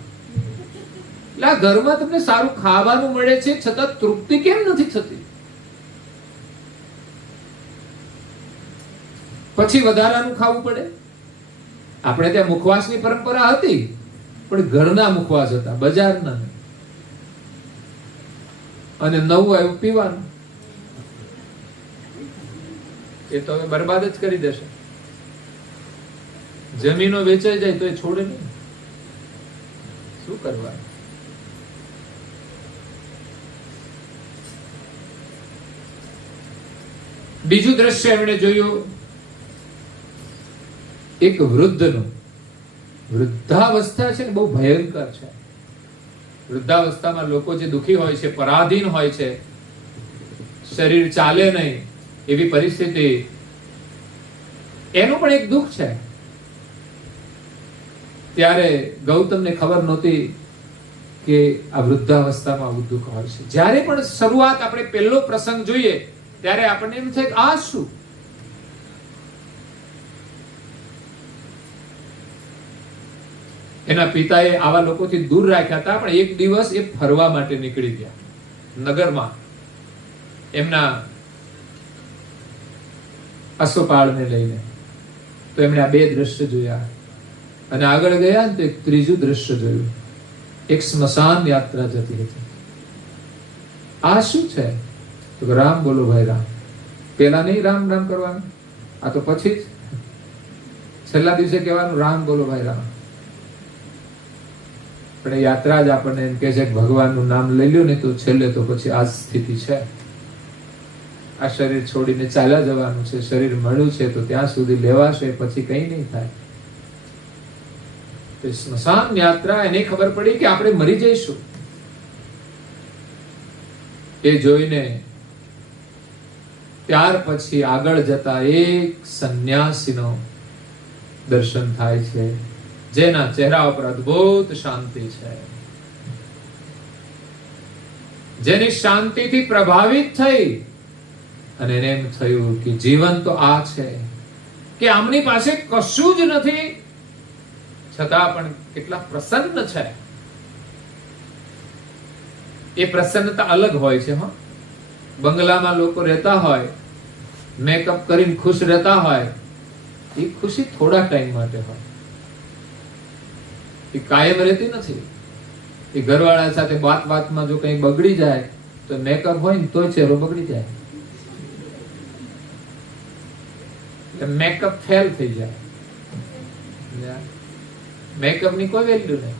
એટલે આ ઘરમાં તમને સારું ખાવાનું મળે છે, છતાં તૃપ્તિ કેમ નથી થતી? પછી વધારાનું ખાવું પડે. આપણે ત્યાં મુખવાસની પરંપરા હતી, પણ ઘરના મુખવાસ હતા, બજારના. અને નવું આવ્યું પીવાનું. એ તો હવે બરબાદ જ કરી દેશે. જમીનો વેચાઈ જાય તો એ છોડે નહીં. શું કરવાનું? બીજું દ્રશ્ય એમણે જોયું, એક વૃદ્ધનું. વૃદ્ધાવસ્થા છે ને બહુ ભયંકર છે. વૃદ્ધાવસ્થામાં લોકો જે દુઃખી હોય છે, પરાધીન હોય છે, શરીર ચાલે નહીં એવી પરિસ્થિતિ, એનું પણ એક દુઃખ છે. ત્યારે ગૌતમને ખબર નહોતી કે આ વૃદ્ધાવસ્થામાં આવું દુઃખ હોય છે. જ્યારે પણ શરૂઆત આપણે પહેલો પ્રસંગ જોઈએ ત્યારે આપણને એમ થાય કે આ શું? એના પિતાએ આવા લોકોથી દૂર રાખ્યા હતા, પણ એક દિવસ એ ફરવા માટે નીકળી ગયા નગરમાં એમના અશ્વપાળને લઈને. તો એમણે આ 2 દ્રશ્ય જોયા અને આગળ ગયા ને તો એક ત્રીજું દ્રશ્ય જોયું. એક સ્મશાન યાત્રા જતી હતી. આ શું છે? તો રામ બોલો ભાઈ રામ. પેલા નહીં રામ રામ કરવાનું, આ તો પછી જ છેલ્લા દિવસે કહેવાનું રામ બોલો ભાઈ રામ. પણ એ યાત્રા જ આપણને એમ કહે છે કે ભગવાનનું નામ લઈ લ્યો ને તો છેલ્લે તો પછી આ સ્થિતિ છે. આ શરીર છોડીને ચાલ્યા જવાનું છે. શરીર મળ્યું છે તો ત્યાં સુધી લેવાશે, પછી કઈ નહીં થાય. સ્મશાન યાત્રા, એને ખબર પડી કે આપણે મરી જઈશું. એ જોઈને ત્યાર પછી આગળ જતા એક સંન્યાસીનો દર્શન થાય છે, જેના ચહેરા ઉપર અદ્ભુત શાંતિ છે. જેની શાંતિથી પ્રભાવિત થઈ અને એને એમ થયું કે જીવન તો આ છે કે આમની પાસે કશું જ નથી, છતાં પણ કેટલા પ્રસન્ન છે. એ પ્રસન્નતા અલગ હોય છે. હા, બંગલામાં લોકો રહેતા હોય, મેકઅપ કરીને ખુશ રહેતા હોય, એ ખુશી થોડા ટાઈમ માટે હોય, એ કાયમ રહેતી નથી. એ ઘરવાળા સાથે વાતમાં જો કંઈ બગડી જાય તો મેકઅપ હોય ને તોય ચહેરો બગડી જાય, મેકઅપ ફેલ થઈ જાય. મેકઅપ ની કોઈ વેલ્યુ નહીં.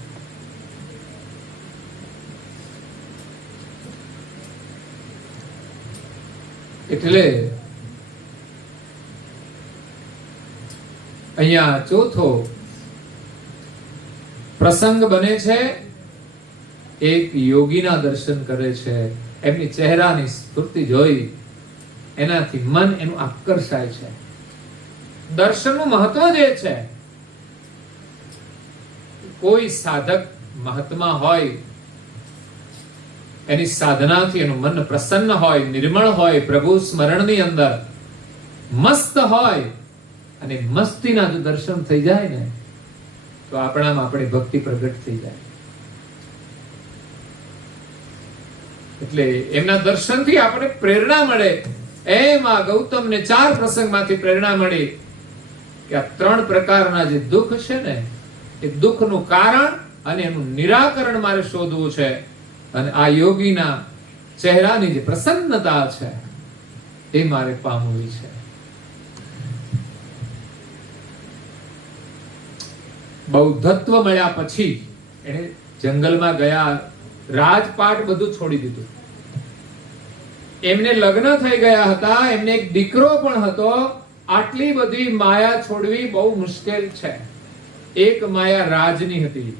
એટલે અહીંયા ચોથો પ્રસંગ બને છે. એક યોગીના દર્શન કરે છે, એમની ચહેરાની સ્ફૂર્તિ જોઈ એનાથી મન એનું આકર્ષાય છે. દર્શનનું મહત્વ જે છે, કોઈ સાધક મહાત્મા હોય, એની સાધનાથી એનું મન પ્રસન્ન હોય, નિર્મળ હોય, પ્રભુ સ્મરણની અંદર મસ્ત હોય, અને મસ્તીના જો દર્શન થઈ જાય ને તો આપણામાં આપણી ભક્તિ પ્રગટ થઈ જાય. એટલે એમના દર્શનથી આપણે પ્રેરણા મળે. એમ આ ગૌતમને 4 પ્રસંગમાંથી પ્રેરણા મળી કે આ 3 પ્રકારના જે દુઃખ છે ને, એ દુઃખનું કારણ અને એનું નિરાકરણ મારે શોધવું છે. અને આ યોગીના ચહેરાની જે પ્રસન્નતા છે એ મારે પામવી છે. બૌદ્ધત્વ મળ્યા પછી એને જંગલમાં ગયા, રાજપાટ બધું છોડી દીધું. એમને લગ્ન થઈ ગયા હતા, એમને એક દીકરો પણ હતો. આટલી બધી માયા છોડવી બહુ મુશ્કેલ છે. એક માયા રાજની હતી,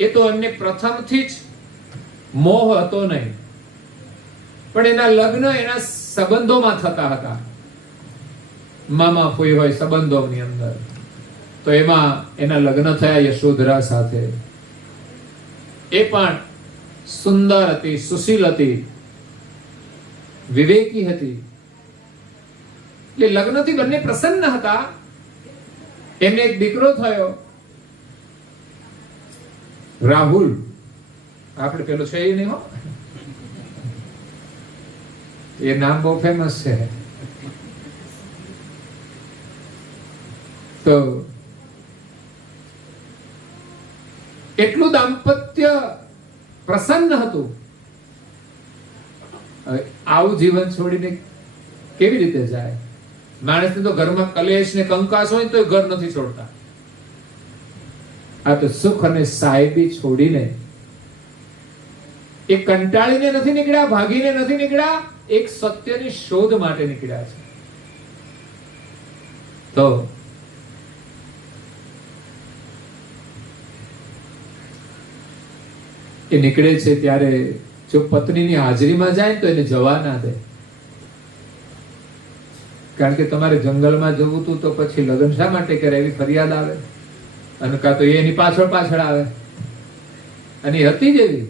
એ તો એમને પ્રથમથી જ મોહ હતો નહીં, પણ એના લગ્ન એના સંબંધોમાં થતા હતા. મામા ફોઈ હોય સંબંધોની અંદર, તો એમાં એના લગ્ન થયા યશોધરા સાથે. એ પણ સુંદર હતી, સુશીલ હતી, વિવેકી હતી. એટલે લગ્નથી બંને પ્રસન્ન હતા. એમને એક દીકરો થયો, રાહુલ. આપણે પેલો છે એ નહીં હો, એ નામ બહુ ફેમસ છે. તો એટલું દાંપત્ય પ્રસન્ન હતું. આવું જીવન છોડીને કેવી રીતે જાય? માણસને તો ઘરમાં કલેશ ને કંકાસ હોય તો ઘર નથી છોડતા. આ તો સુખ અને સાહેબી છોડીને, એ કંટાળીને નથી નીકળ્યા, ભાગીને નથી નીકળ્યા, એક સત્યની શોધ માટે નીકળ્યા છે. તો એ નીકળે છે ત્યારે જો પત્નીની હાજરીમાં જાય તો એને જવા ના દે. કારણ કે તમારે જંગલમાં જવું હતું તો પછી લગ્ન શા માટે કરે એવી ફરિયાદ આવે, અને કાં તો એની પાછળ પાછળ આવે. અને એ હતી જ એવી,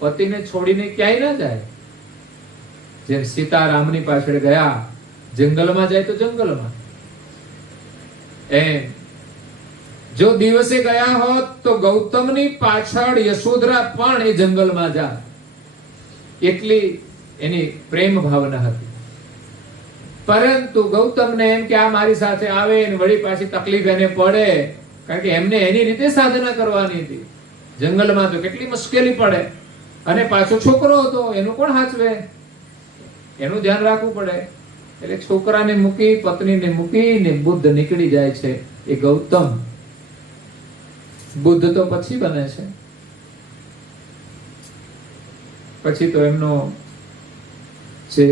પતિને છોડીને ક્યાંય ના જાય. જેમ સીતારામની પાછળ ગયા, જંગલમાં જાય તો જંગલમાં. એમ જો દિવસે ગયા હોત તો ગૌતમની પાછળ યશોધરા પણ એ જંગલમાં જાય. એટલી એની પ્રેમ ભાવના હતી. પરંતુ ગૌતમને એમ કે આ મારી સાથે આવે ને વળી પાછી તકલીફ એને પડે, કારણ કે એમને એની રીતે સાધના કરવાની હતી. જંગલમાં તો કેટલી મુશ્કેલી પડે, અને પાછો છોકરો હતો, એનું કોણ હાચવે? એનું ધ્યાન રાખવું પડે. એટલે છોકરાને મૂકી, પત્નીને મૂકીને બુદ્ધ નીકળી જાય છે. એ ગૌતમ બુદ્ધ તો પછી બને છે. પછી તો એમનો જે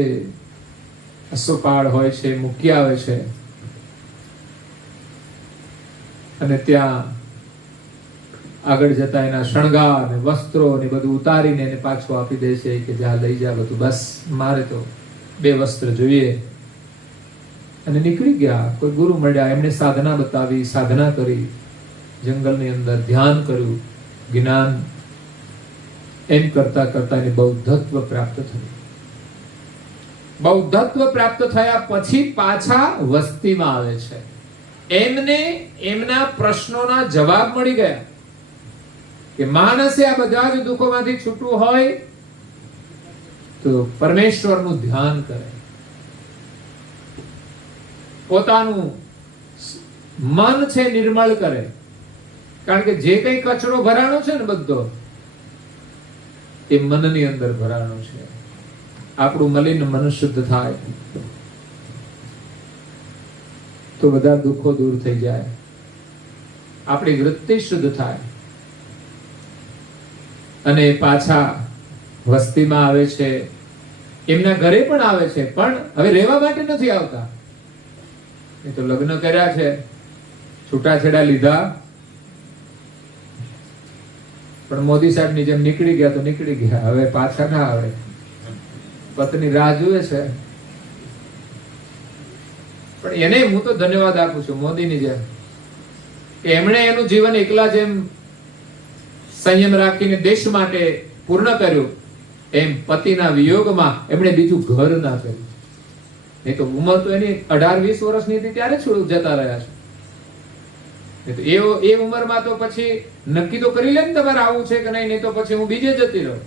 અશ્વપાળ હોય છે મૂકી આવે છે, અને ત્યાં આગળ જતા એના શણગાર ને વસ્ત્રો ને બધું ઉતારીને એને પાછું આપી દે છે કે જા લઈ જા બધું, બસ મારે તો 2 વસ્ત્ર જોઈએ. અને નીકળી ગયા. કોઈ ગુરુ મળ્યા, એમને સાધના બતાવી, સાધના કરી, જંગલની અંદર ધ્યાન કર્યું, જ્ઞાન એમ કરતા કરતા એને બૌદ્ધત્વ પ્રાપ્ત થયું. બૌદ્ધત્વ પ્રાપ્ત થયા પછી પાછા વસ્તીમાં આવે છે. એમને એમના પ્રશ્નોના જવાબ મળી ગયા કે માણસે આ બધા જ દુઃખોમાંથી છૂટવું હોય તો પરમેશ્વરનું ધ્યાન કરે, પોતાનું મન છે નિર્મળ કરે. કારણ કે જે કઈ કચરો ભરાણો છે ને બધો એ મનની અંદર ભરાણો છે. આપણું મલિન મન શુદ્ધ થાય તો બધા દુઃખો દૂર થઈ જાય, આપણી વૃત્તિ શુદ્ધ થાય અને પાછા વસ્તીમાં આવે છે. એમના ઘરે પણ આવે છે, પણ હવે રહેવા માટે નથી આવતા. એ તો લગ્ન કર્યા છે, છૂટાછેડા લીધા, પણ મોદી સાહેબ ની જેમ નીકળી ગયા તો નીકળી ગયા, હવે પાછા ના આવે. પત્ની રાહ જુએ છે. પણ એને હું તો ધન્યવાદ આપું છું મોદીની જેમ કે એમણે એનું જીવન એકલા જેમ સંયમ રાખીને દેશ માટે પૂર્ણ કર્યું, એમ પતિના વિયોગમાં એમણે બીજું ઘર ના કર્યું. નહીં તો ઉંમર તો એની 18-20 વર્ષની હતી ત્યારે છોડ જતા રહ્યા છે. એ ઉંમરમાં તો પછી નક્કી તો કરી લે ને તમારે આવું છે કે નહીં તો પછી હું બીજે જતી રહું.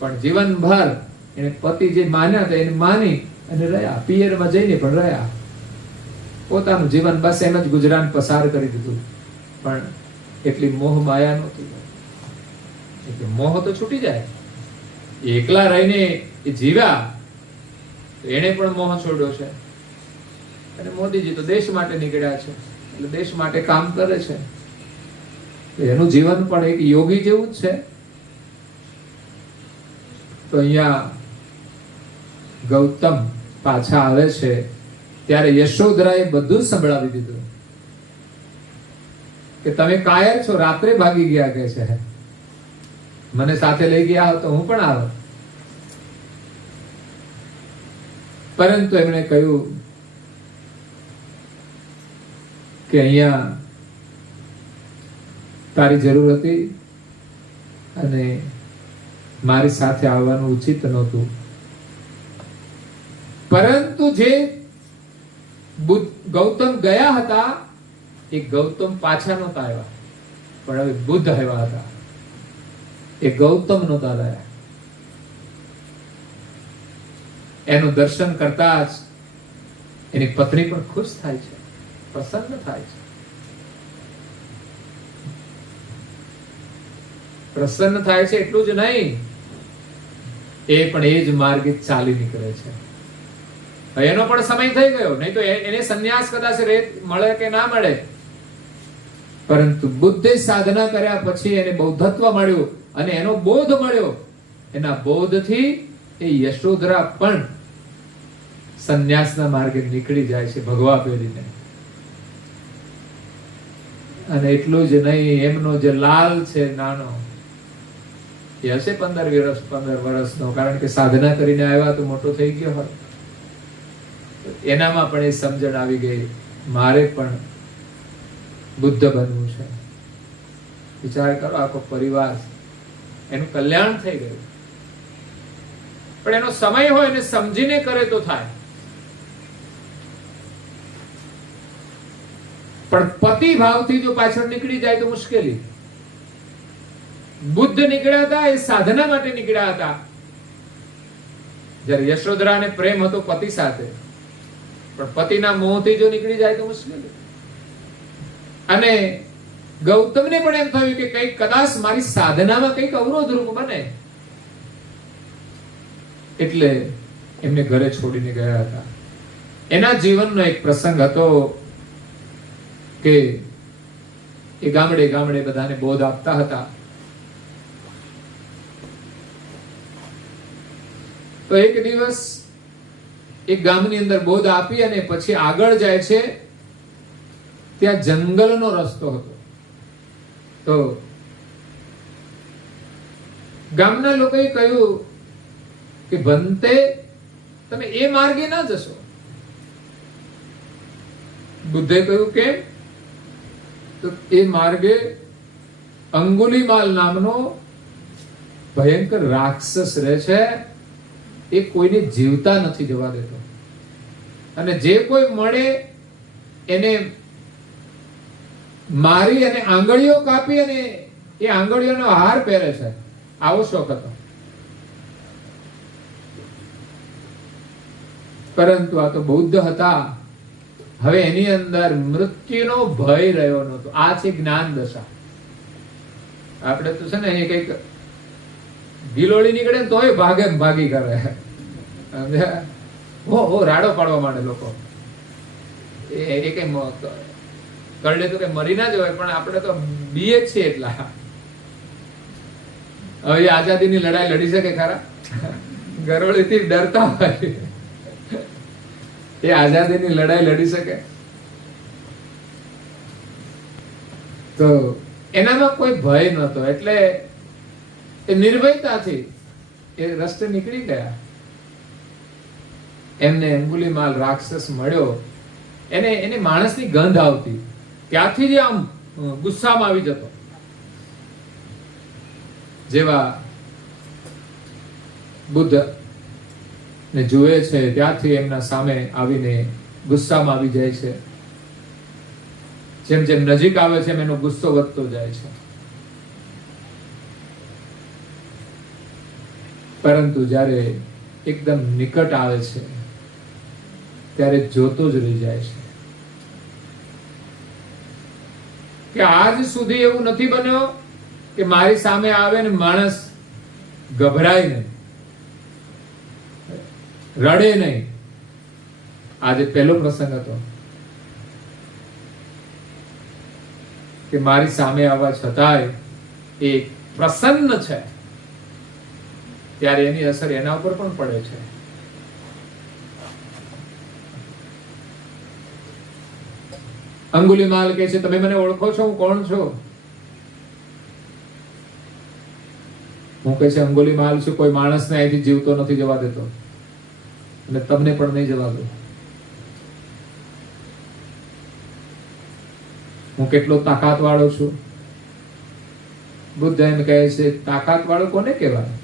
પણ જીવનભર એને પતિ જે માન્યા હતા એને માની અને રહ્યા, પિયરમાં જઈને પણ રહ્યા. પોતાનું જીવન બસ એમ જ ગુજરાન પસાર કરી દીધું. પણ એટલી મોહ માયા નહોતી. એટલે મોહ તો છૂટી જાય. એકલા રહીને એ જીવ્યા તો એને પણ મોહ છોડ્યો છે. અને મોદીજી તો દેશ માટે નીકળ્યા છે, એટલે દેશ માટે કામ કરે છે. એનું જીવન પણ એક યોગી જેવું જ છે. તો અહીંયા ગૌતમ પાછા આવે છે ત્યારે યશોધરાએ બધું સંભળાવી દીધું કે તમે કાયર છો, રાત્રે ભાગી ગયા કે છે, મને સાથે લઈ ગયા હોત તો હું પણ આવત. પરંતુ એમણે કહ્યું કે અહીંયા તારી જરૂર હતી અને મારી સાથે આવવાનું ઉચિત નહોતું. પરંતુ જે ગૌતમ ગયા હતા એ ગૌતમ પાછા નહોતા આવ્યા, પણ હવે બુદ્ધ આવ્યા હતા. એ ગૌતમ નહોતા રહ્યા. એનું દર્શન કરતા જ એની પત્ની પણ ખુશ થાય છે, પ્રસન્ન થાય છે. પ્રસન્ન થાય છે એટલું જ નહીં, એ પણ એ જ માર્ગે ચાલી નીકળે છે. એનો પણ સમય થઈ ગયો, નહીં તો એને સંન્યાસ કદાચ મળે કે ના મળે. પરંતુ બુદ્ધે સાધના કર્યા પછી એને બૌદ્ધત્વ મળ્યું અને એનો બોધ મળ્યો. એના બોધથી એ યશોધરા પણ સંન્યાસના માર્ગે નીકળી જાય છે ભગવા પહેરીને. અને એટલું જ નહીં, એમનો જે લાલ છે નાનો, એ હશે 15 વર્ષનો, કારણ કે સાધના કરીને આવ્યા તો મોટો થઈ ગયો હોય. એનામાં પણ એ સમજણ આવી ગઈ, મારે પણ બુદ્ધ બનવું છે. વિચાર કરો, આખો પરિવાર, એનું કલ્યાણ થઈ ગયું. પણ એનો સમય હોય ને સમજીને કરે તો થાય. પણ પતિ ભાવથી જો પાછળ નીકળી જાય તો મુશ્કેલી. બુદ્ધ નીકળ્યા હતા એ સાધના માટે નીકળ્યા હતા. જ્યારે યશોધરાને પ્રેમ હતો પતિ સાથે, પણ પતિના મોહથી જો નીકળી જાય તો મુશ્કેલી. અને ગૌતમને પણ એમ થયું કે કંઈક કદાચ મારી સાધનામાં કંઈક અવરોધરૂપ બને, એટલે એમને ઘરે છોડીને ગયા હતા. એના જીવનનો એક પ્રસંગ હતો કે એ ગામડે ગામડે બધાને બોધ આપતા હતા. તો એક દિવસ એક ગામની અંદર બોધ આપી અને પછી આગળ જાય છે. ત્યાં જંગલનો રસ્તો હતો. તો ગામના લોકોએ કહ્યું કે ભંતે, તમે એ માર્ગે ના જશો. બુદ્ધે કહ્યું કેમ? તો એ માર્ગે અંગુલીમાલ નામનો ભયંકર રાક્ષસ રહે છે, એ કોઈને જીવતા નથી જવા દેતો. અને જે કોઈ મળે એને મારી અને આંગળીઓ કાપી અને એ આંગળીઓનો હાર પહેરે છે. આવો શોખ હતો. પરંતુ આ તો બૌદ્ધ હતા. હવે એની અંદર મૃત્યુનો ભય રહ્યો નહોતો. આ છે જ્ઞાન દશા. આપણે તો છે ને એ કઈક ગિલોળી નીકળે ને તોય ભાગી કરે. હો રાડો પાડવા માંડે લોકો. એ કઈ કરડે તો કઈ મરી ના જવાય, પણ આપણે તો બીએ જ છીએ એટલા. હવે આઝાદીની લડાઈ લડી શકે ખરા? ગરોળીથી ડરતા હોય એ આઝાદીની લડાઈ લડી શકે? તો એનામાં કોઈ ભય નહોતો, એટલે એ નિર્ભયતાથી એ રસ્તે નીકળી ગયા. એમને અંગુલીમાલ રાક્ષસ મળ્યો. એને માણસની ગંધ આવતી, ત્યાંથી જ આમ ગુસ્સામાં આવી જતો. જેવા બુદ્ધ ને જુએ છે ત્યાંથી એમના સામે આવીને ગુસ્સામાં આવી જાય છે. જેમ જેમ નજીક આવે છે એમ એનો ગુસ્સો વધતો જાય છે. પરંતુ જ્યારે એકદમ નિકટ આવે છે ત્યારે જોતો જ રહી જાય છે કે આજ સુધી એવું નથી બન્યો કે મારી સામે આવે ને માણસ ગભરાય નહીં, રડે નહીં. આજે પહેલો પ્રસંગ હતો કે મારી સામે આવવા છતાંય એ પ્રસન્ન છે, ત્યારે એની અસર એના ઉપર પણ પડે છે. અંગુલીમાલ કહે છે, તમે મને ઓળખો છો? હું કોણ છું? હું કહે છે, અંગુલીમાલ છું, કોઈ માણસને અહીંથી જીવતો નથી જવા દેતો, અને તમને પણ નહીં જવા દો. હું કેટલો તાકાત વાળો છું. બુદ્ધ એમ કહે છે, તાકાત વાળો કોને કહેવાય?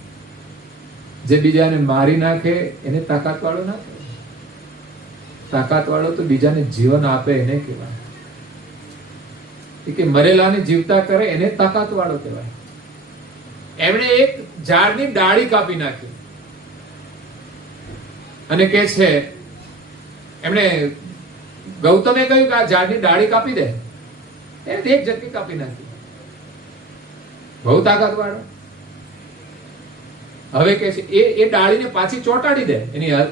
જે બીજાને મારી નાખે એને તાકાત વાળો ના કહેવાય. તાકાત વાળો તો બીજાને જીવન આપે એને કહેવાય. કે મરેલાને જીવતા કરે એને તાકાત વાળો કહેવાય. એમણે એક ઝાડની ડાળી કાપી નાખી અને કે છે, એમણે ગૌતમે કહ્યું કે આ ઝાડની ડાળી કાપી દે, એને એક ઝટકી કાપી નાખી. બહુ તાકાત વાળો. હવે કે છે એ ડાળીને પાછી ચોંટાડી દે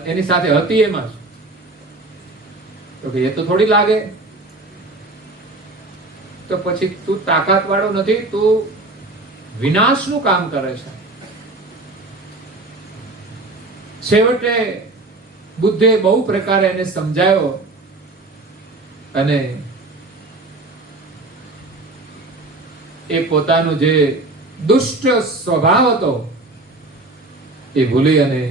એની સાથે હતી એમાં જ. તો કે એ તો થોડી લાગે. તો પછી તું તાકાત વાળો નથી, તું વિનાશનું કામ કરે છે. છેવટે બુદ્ધે બહુ પ્રકારે એને સમજાયો અને એ પોતાનો જે દુષ્ટ સ્વભાવ હતો એ ભૂલી અને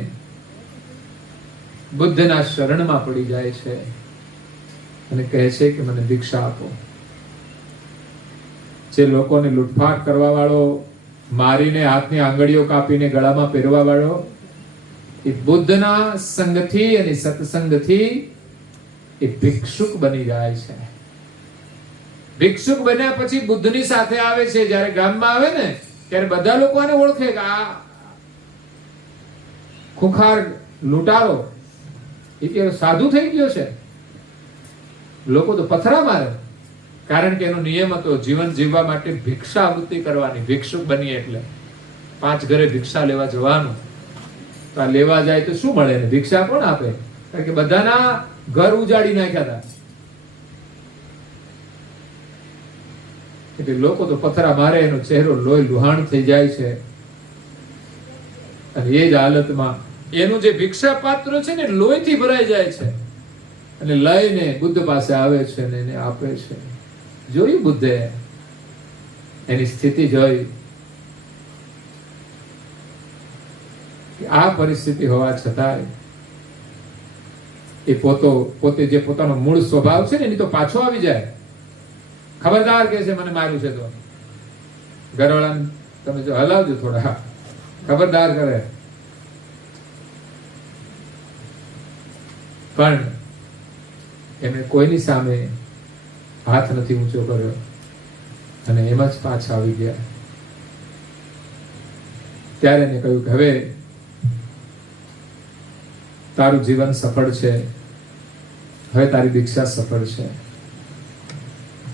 બુદ્ધના શરણમાં પડી જાય છે અને કહે છે કે મને દીક્ષા આપો. જે લોકોને લૂંટફાટ કરવા વાળો, મારીને હાથની આંગળીઓ કાપીને ગળામાં પહેરવા વાળો, એ બુદ્ધના સંગથી અને સત્સંગથી એ ભિક્ષુક બની જાય છે. ભિક્ષુક બન્યા પછી બુદ્ધની સાથે આવે છે. જ્યારે ગામમાં આવે ને ત્યારે બધા લોકો આને ઓળખે કે આ ખુખાર લૂંટારો એ સાધુ થઈ ગયો છે. લોકો તો પથરા મારે, કારણ કે એનો નિયમ હતો જીવન જીવવા માટે ભિક્ષાવૃત્તિ કરવાની. ભિક્ષુક બની એટલે 5 ઘરે ભિક્ષા લેવા જવાનું. તો આ લેવા જાય તો શું મળે? ભિક્ષા કોણ આપે? કારણ કે બધાના ઘર ઉજાડી નાખ્યા હતા. એટલે લોકો તો પથરા મારે, એનો ચહેરો લોહી લુહાણ થઈ જાય છે. અને એ જ હાલતમાં એનું જે ભિક્ષા પાત્ર છે ને લોહીથી ભરાઈ જાય છે અને લઈને બુદ્ધ પાસે આવે છે અને એને આપે છે. જોયું બુદ્ધે એની સ્થિતિ જોઈ. આ પરિસ્થિતિ હોવા છતાંય એ પોતે જે પોતાનો મૂળ સ્વભાવ છે ને એની તો પાછો આવી જાય. ખબરદાર કે છે મને માર્યું છે તો ઘરવાળાને તમે જો હલાવજો થોડા, ખબરદાર કરે. પણ એમણે કોઈની સામે હાથ નથી ઊંચો કર્યો અને એમ જ પાછા આવી ગયા. ત્યારે એને કહ્યું કે હવે તારું જીવન સફળ છે, હવે તારી દીક્ષા સફળ છે.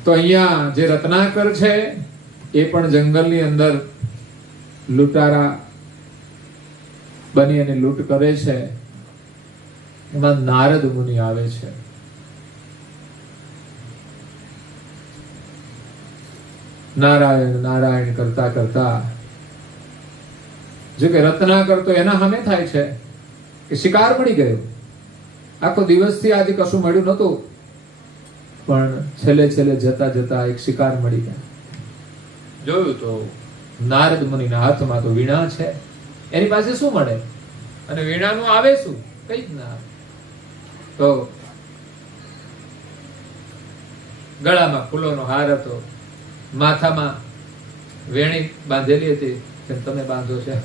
તો અહીંયા જે રત્નાકર છે એ પણ જંગલની અંદર લૂંટારા બની અને લૂંટ કરે છે. એમાં નારદ મુનિ આવે છે. નારાયણ નારાયણ કરતા કરતા જો કે રત્નાકર તો એના સામે થાય છે કે શિકાર મળી ગયો. આખો દિવસથી આજે કશું મળ્યું નતું, પણ છેલ્લે છેલ્લે જતા જતા એક શિકાર મળી ગયા. જોયું તો નારદ મુનિના હાથમાં તો વીણા છે. એની પાસે શું મળે? અને વીણાનું આવે શું? કઈ જ ના આવે. તો ગળામાં ફૂલોનો હાર હતો, માથામાં વેણી બાંધેલી હતી, જેમ તમે બાંધો છે.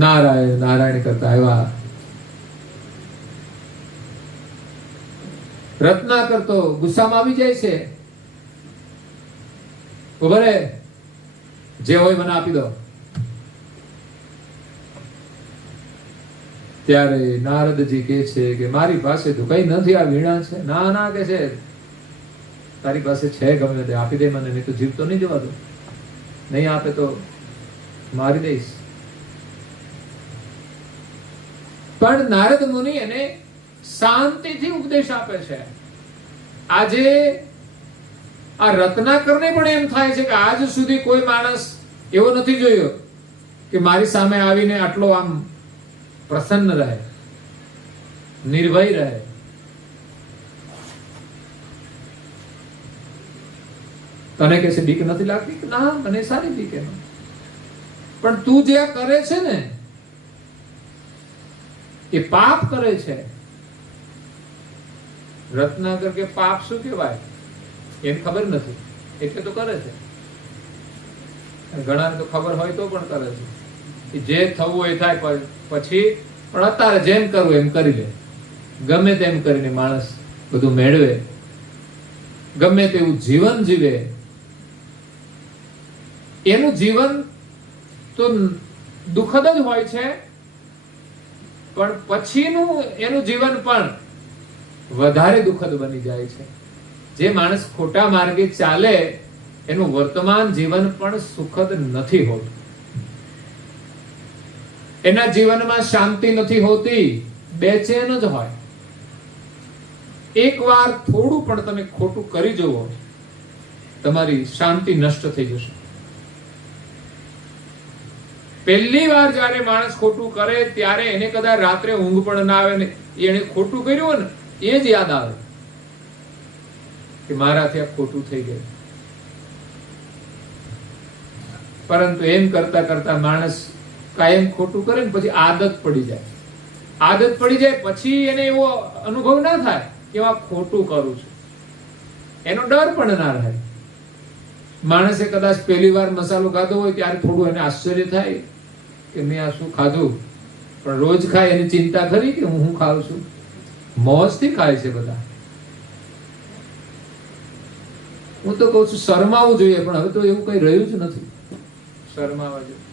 નારાયણ નારાયણ કરતા આવ્યા. રત્નાકર તો ગુસ્સામાં આવી જાય છે. ઉભા રે, જે હોય મને આપી દો. ત્યારે નારદજી કહે છે કે મારી પાસે તો કઈ નથી, આ વીણા છે. ના ના કે છે, તારી પાસે છે ગમે તે આપી દે મને, નહીં તો જીવતો નહીં જવા દો. નહીં આપે તો મારી દઈશ. પણ નારદ મુનિ એને શાંતિથી ઉપદેશ આપે છે. આજે આ રત્નાકરને પણ એમ થાય છે કે આજ સુધી કોઈ માણસ એવો નથી જોયો કે મારી સામે આવીને આટલો આમ પ્રસન્ન રહે, નિર્ભય રહે. તને કે છે બીક નથી લાગતી? ના, મને સારી બીક એનો. પણ તું જે આ કરે છે ને એ પાપ કરે છે. રત્નાકર કે પાપ શું કહેવાય એમ ખબર નથી, એટલે તો કરે છે. ઘણાને તો ખબર હોય તો પણ કરે છે. જે થવું હોય થાય, પછી પણ અત્યારે જેમ કરવું એમ કરી લે. ગમે તેમ કરીને માણસ બધું મેળવે, ગમે તેવું જીવન જીવે. એનું જીવન તો દુઃખદ જ હોય છે, પણ પછીનું એનું જીવન પણ વધારે દુઃખદ બની જાય છે. જે માણસ ખોટા માર્ગે ચાલે એનું વર્તમાન જીવન પણ સુખદ નથી હોતું. એના જીવનમાં શાંતિ નથી હોતી, બેચેન જ હોય. એકવાર થોડું પણ તમે ખોટું કરી જુઓ, તમારી શાંતિ નષ્ટ થઈ જશે. પહેલી વાર જયારે માણસ ખોટું કરે ત્યારે એને કદાચ રાત્રે ઊંઘ પણ ના આવે ને એને ખોટું કર્યું ને એ જ યાદ આવે કે મારાથી આ ખોટું થઈ ગયું. પરંતુ એમ કરતા કરતા માણસ કાયમ ખોટું કરે ને પછી આદત પડી જાય. આદત પડી જાય પછી એને એવો અનુભવ ના થાય કે આ ખોટું કરું છું. એનો ડર પણ ના રહે. માણસે કદાચ પહેલી વાર મસાલો ખાધો હોય ત્યારે થોડું એને આશ્ચર્ય થાય કે મેં આ શું ખાધું, પણ રોજ ખાય એની ચિંતા ખરી કે હું ખાઉં છું. મોજથી ખાય છે બધા. હું તો કહું છું શરમાવું જોઈએ, પણ હવે તો એવું કઈ રહ્યું જ નથી. શરમાવા જોઈએ.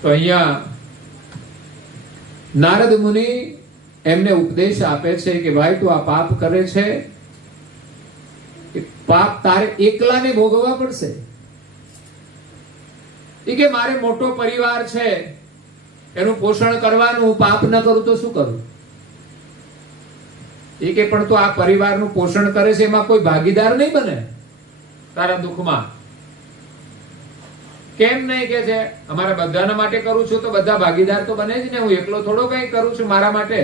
તો અહીંયા નારદ મુનિ એમને ઉપદેશ આપે છે કે ભાઈ તું આ પાપ કરે છે, એ પાપ તારે એકલાને ભોગવવા પડશે. એ કે મારે મોટો પરિવાર છે, એનું પોષણ કરવાનું, પાપ ન કરું તો શું કરું? એ કે પણ તો આ પરિવારનું પોષણ કરે છે એમાં કોઈ ભાગીદાર નહીં બને તારા દુઃખમાં. કેમ નહીં કે છે અમારા બધાના માટે કરું છું તો બધા ભાગીદાર તો બને જ ને, હું એકલો થોડો કઈ કરું છું મારા માટે.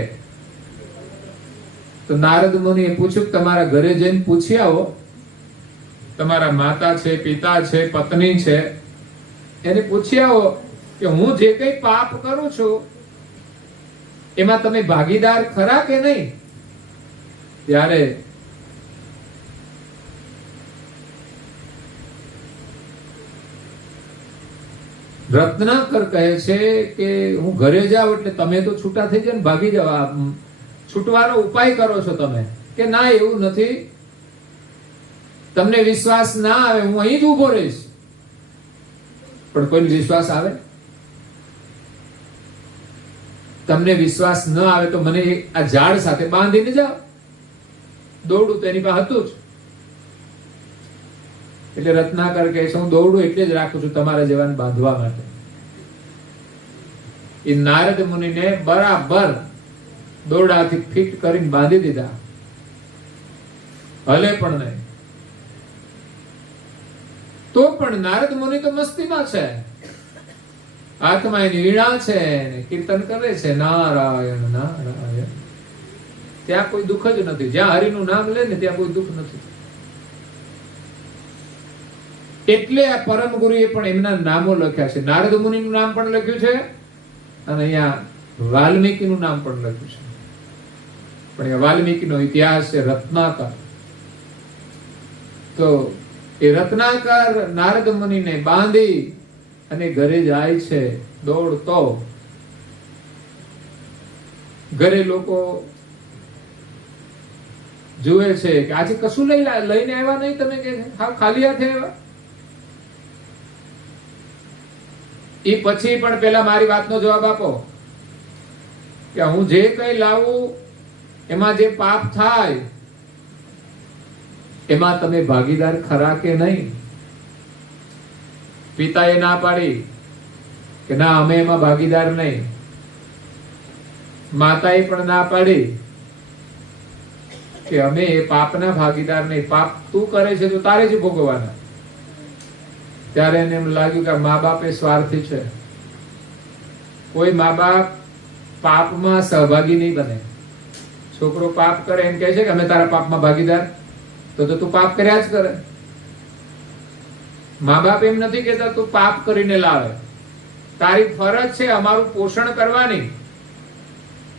તો નારદ મુનિએ પૂછ્યું કે તમારા ઘરે જઈને પૂછી આવો, તમારા માતા છે, પિતા છે, પત્ની છે, એને પૂછી આવો કે હું જે કઈ પાપ કરું છું એમાં તમે ભાગીદાર ખરા કે નહીં? ત્યારે રત્નાકર કહે છે કે હું ઘરે જાઉં એટલે તમે તો છૂટા થઈ જાય ને ભાગી જાવ, છૂટવાનો ઉપાય કરો છો તમે કે ના એવું નથી, તમને વિશ્વાસ ના આવે હું અહીં જ ઉભો રહીશ. પણ કોઈને વિશ્વાસ આવે? તમને વિશ્વાસ ન આવે તો મને આ ઝાડ સાથે બાંધીને જાઓ. દોડું તો એની પાસે હતું જ. એટલે રત્નાકર કહે છે હું દોડું એટલે જ રાખું છું તમારા જેવાને બાંધવા માટે. એ નારદ મુનિને બરાબર દોરડાથી ફિટ કરીને બાંધી દીધા, હલે પણ નહીં. તો પણ નારદ મુનિ તો મસ્તીમાં છે, હાથમાં એની વીણા છે ને કીર્તન કરે છે નારાયણ નારાયણ. ત્યાં કોઈ દુઃખ જ નથી. જ્યાં હરિનું નામ લે ને ત્યાં કોઈ દુઃખ નથી. એટલે આ પરમ ગુરુએ પણ એમના નામો લખ્યા છે. નારદ મુનિનું નામ પણ લખ્યું છે અને અહીંયા વાલ્મીકીનું નામ પણ લખ્યું છે. પણ એ વાલ્મીકીનો ઇતિહાસ છે રત્નાકર. તો એ રત્નાકર નારદ મુનિને બાંધી અને ઘરે જાય છે દોડતો. ઘરે લોકો જુએ છે કે આજે કશું લઈને આવ્યા નહીં, તમે કે હાવ ખાલી હાથે આવ્યા. એ પછી પણ પેલા મારી વાતનો જવાબ આપો કે હું જે કઈ લાવું એમાં જે પાપ થાય એમાં તમે ભાગીદાર ખરા કે નહીં? પિતાએ ના પાડી કે ના અમે એમાં ભાગીદાર નહીં. માતાએ પણ ના પાડી કે અમે એ પાપના ભાગીદાર નહીં. પાપ તું કરે છે તો તારે જ ભોગવવાના. ત્યારે એને એમ લાગ્યું કે મા બાપ એ સ્વાર્થી છે. કોઈ મા બાપ પાપમાં સહભાગી નહીં બને. છોકરો પાપ કરે એમ કહે છે કે અમે તારા પાપમાં ભાગીદાર, તો તું પાપ કર્યા જ કરે. મા બાપ એમ નથી કહેતા તું પાપ કરીને લાવે, તારી ફરજ છે અમારું પોષણ કરવાની.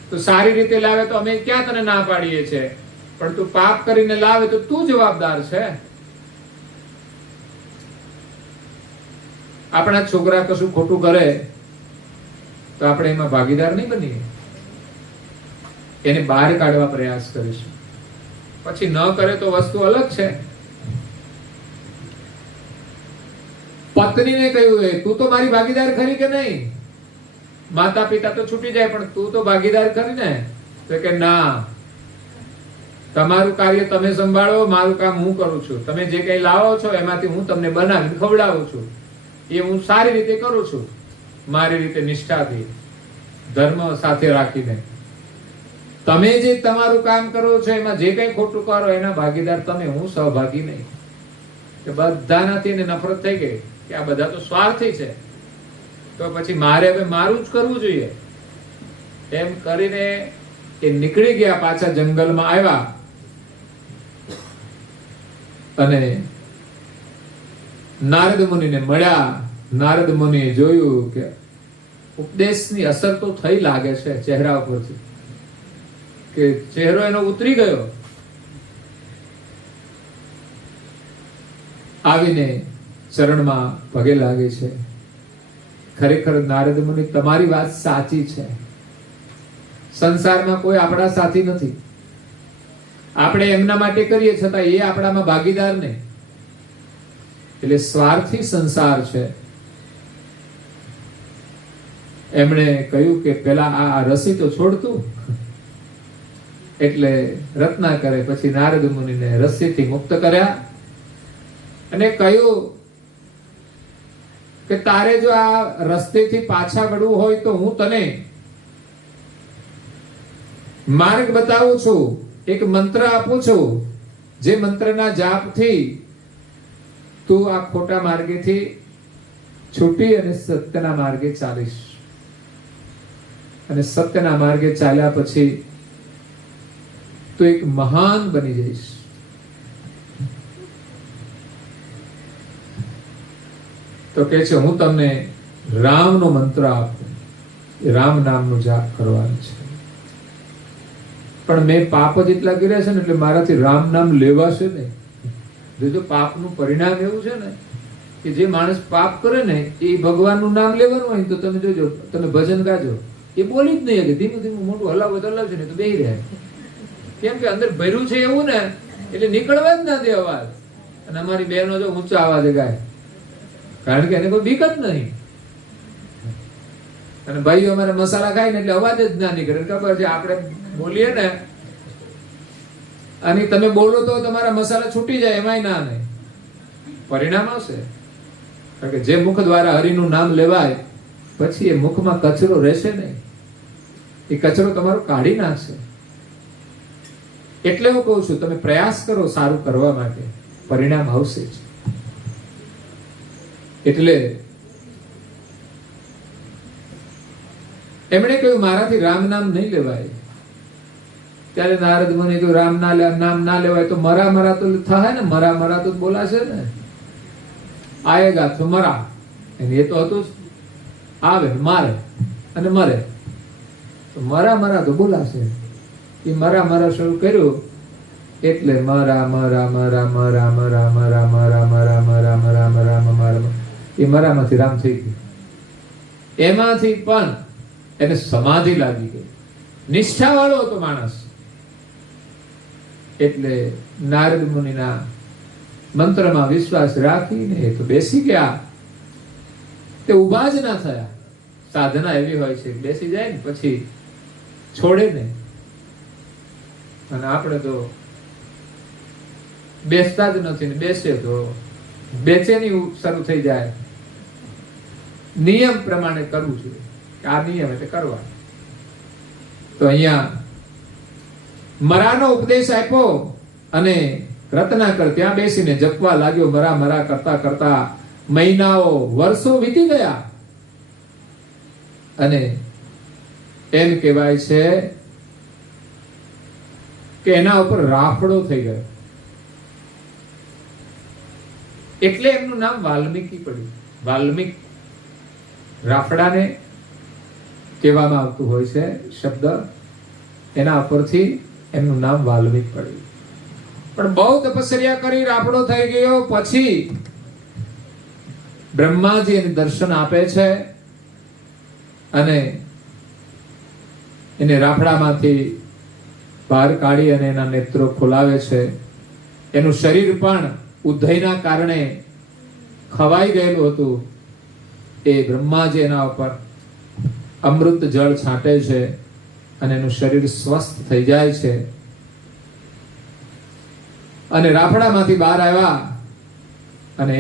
તો સારી રીતે લાવે તો અમે ક્યાં તને ના પાડીએ છીએ, પણ તું પાપ કરીને લાવે તો તું જવાબદાર છે. આપણા છોકરા કશું ખોટું કરે તો આપણે એમાં ભાગીદાર નહીં બનીએ, એને બહાર કાઢવા પ્રયાસ કરીશું. પછી ન કરે તો વસ્તુ અલગ છે. પત્નીને કહ્યું તું તો મારી ભાગીદાર ખરી કે નહીં? માતા પિતા તો છૂટી જાય પણ તું તો ભાગીદાર ખરી ને? તો કે ના, તમારું કાર્ય તમે સંભાળો, મારું કામ હું કરું છું. તમે જે કઈ લાવો છો એમાંથી હું તમને બનાવીને ખવડાવું છું. એ હું સારી રીતે કરું છું, મારી રીતે નિષ્ઠાથી, ધર્મ સાથે રાખીને. તમે જે તમારું કામ કરો છો એમાં જે કઈ ખોટું કરો એના ભાગીદાર તમે, હું સહભાગી નહીં. કે બધાનાથી નફરત થઈ ગઈ કે આ બધા તો સ્વાર્થી છે, તો પછી મારે હવે મારું જ કરવું જોઈએ. એમ કરીને એ નીકળી ગયા, પાછા જંગલમાં આવ્યા અને નારદ મુનિને મળ્યા. નારદ મુનિએ જોયું કે ઉપદેશની અસર તો થઈ લાગે છે ચહેરા ઉપરથી, કે ચહેરો એનો ઉતરી ગયો. આવીને ચરણમાં પગે લાગે છે. ખરેખર નારદ મુનિ તમારી વાત સાચી છે. સંસારમાં કોઈ આપણા સાથી નથી. આપણે એમના માટે કરીએ છતાં એ આપણામાં ભાગીદાર નહીં. એટલે સ્વાર્થી સંસાર છે. એમણે કહ્યું કે પેલા આ રસી તો છોડતું. એટલે રત્નાકરે પછી નારદ મુનિને રસ્સીથી મુક્ત કર્યા અને કહ્યું કે તારે જો આ રસ્તેથી પાછા વળવું હોય તો હું તને માર્ગ બતાવું છું, એક મંત્ર આપું છું. જે મંત્રના જાપથી તું આ ખોટા માર્ગેથી છૂટી અને સત્યના માર્ગે ચાલીશ. અને સત્યના માર્ગે ચાલ્યા પછી તું એક મહાન બની જઈશ. તો કે છે હું તમને રામનો મંત્ર આપું, રામ નામનો જાપ કરવાનો છે. પણ મેં પાપ જ એટલા કર્યા છે ને એટલે મારાથી રામ નામ લેવાશે નહીં. જો પાપનું પરિણામ એવું છે ને કે જે માણસ પાપ કરે ને એ ભગવાનનું નામ લેવાનું હોય તો તમે જોજો, તમે ભજન ગાજો, એ બોલી જ નહીં કે ધીમું ધીમું મોટું હલાવશે ને તો બેહી રહે. કેમ કે અંદર ભર્યું છે એવું ને એટલે નીકળવા જ ના દે અવાજ. અને અમારી બહેનો જો ઊંચા અવાજે ગાય, કારણ કે એને કોઈ બીક જ નહીં. અને ભાઈઓ અમારે મસાલા ખાય ને એટલે અવાજ જ ના નીકળે. ખબર છે આપણે બોલીએ ને અને તમે બોલો તો તમારા મસાલા છૂટી જાય, એમાંય ના નહીં, પરિણામ આવશે. કારણ કે જે મુખ દ્વારા હરિનું નામ લેવાય પછી એ મુખમાં કચરો રહેશે નહીં, એ કચરો તમારો કાઢી નાખશે. એટલે હું કહું છું તમે પ્રયાસ કરો સારું કરવા માટે, પરિણામ આવશે જ. એટલે એમણે કહ્યું મારાથી રામ નામ નહીં લેવાય. ત્યારે નારદ મુનિ તો રામ નામ ના લેવાય તો મરા તો થાય ને, મરા તો બોલાશે ને. આયેગા તો મરા, એ તો હતું આવે મારે અને મરે, તો મરા તો બોલાશે. એ મરા શરૂ કર્યું એટલે મરા એ મરામાંથી રામ થઈ ગયું. એમાંથી પણ એને સમાધિ લાગી ગઈ, નિષ્ઠા વાળો હતો માણસ. એટલે નારદ મુનિના મંત્રમાં વિશ્વાસ રાખીને એ તો બેસી ગયા. તે ઉભા જ ના થયા. સાધના એવી હોય છે, બેસી જાય ને પછી છોડે ને. અને આપણે તો બેસતા જ નથી ને બેસે તો બેચેની શરૂ થઈ જાય. નિયમ પ્રમાણે કરવું જોઈએ, આ નિયમ એટલે કરવા. તો અહીંયા મરાનો ઉપદેશ આપ્યો અને રત્નાકર ત્યાં બેસીને જપવા લાગ્યો. મરા કરતા કરતા મહિનાઓ વર્ષો વીતી ગયા અને એમ કહેવાય છે કે એના ઉપર રાફડો થઈ ગયો. એટલે એમનું નામ વાલ્મીકી પડ્યું. વાલ્મીક રાફડાને કહેવામાં આવતું હોય છે શબ્દ, એના ઉપરથી એમનું નામ વાલ્મીક પડ્યું. પણ બહુ તપસ્યા કરી રાફડો થઈ ગયો. પછી બ્રહ્માજી એને દર્શન આપે છે અને એને રાફડામાંથી બહાર કાઢી અને એના નેત્રો ખોલાવે છે. એનું શરીર પણ ઉધઈના કારણે ખવાઈ ગયેલું હતું. એ બ્રહ્માજી એના ઉપર અમૃત જળ છાંટે છે અને એનું શરીર સ્વસ્થ થઈ જાય છે. અને રાફડામાંથી બહાર આવ્યા અને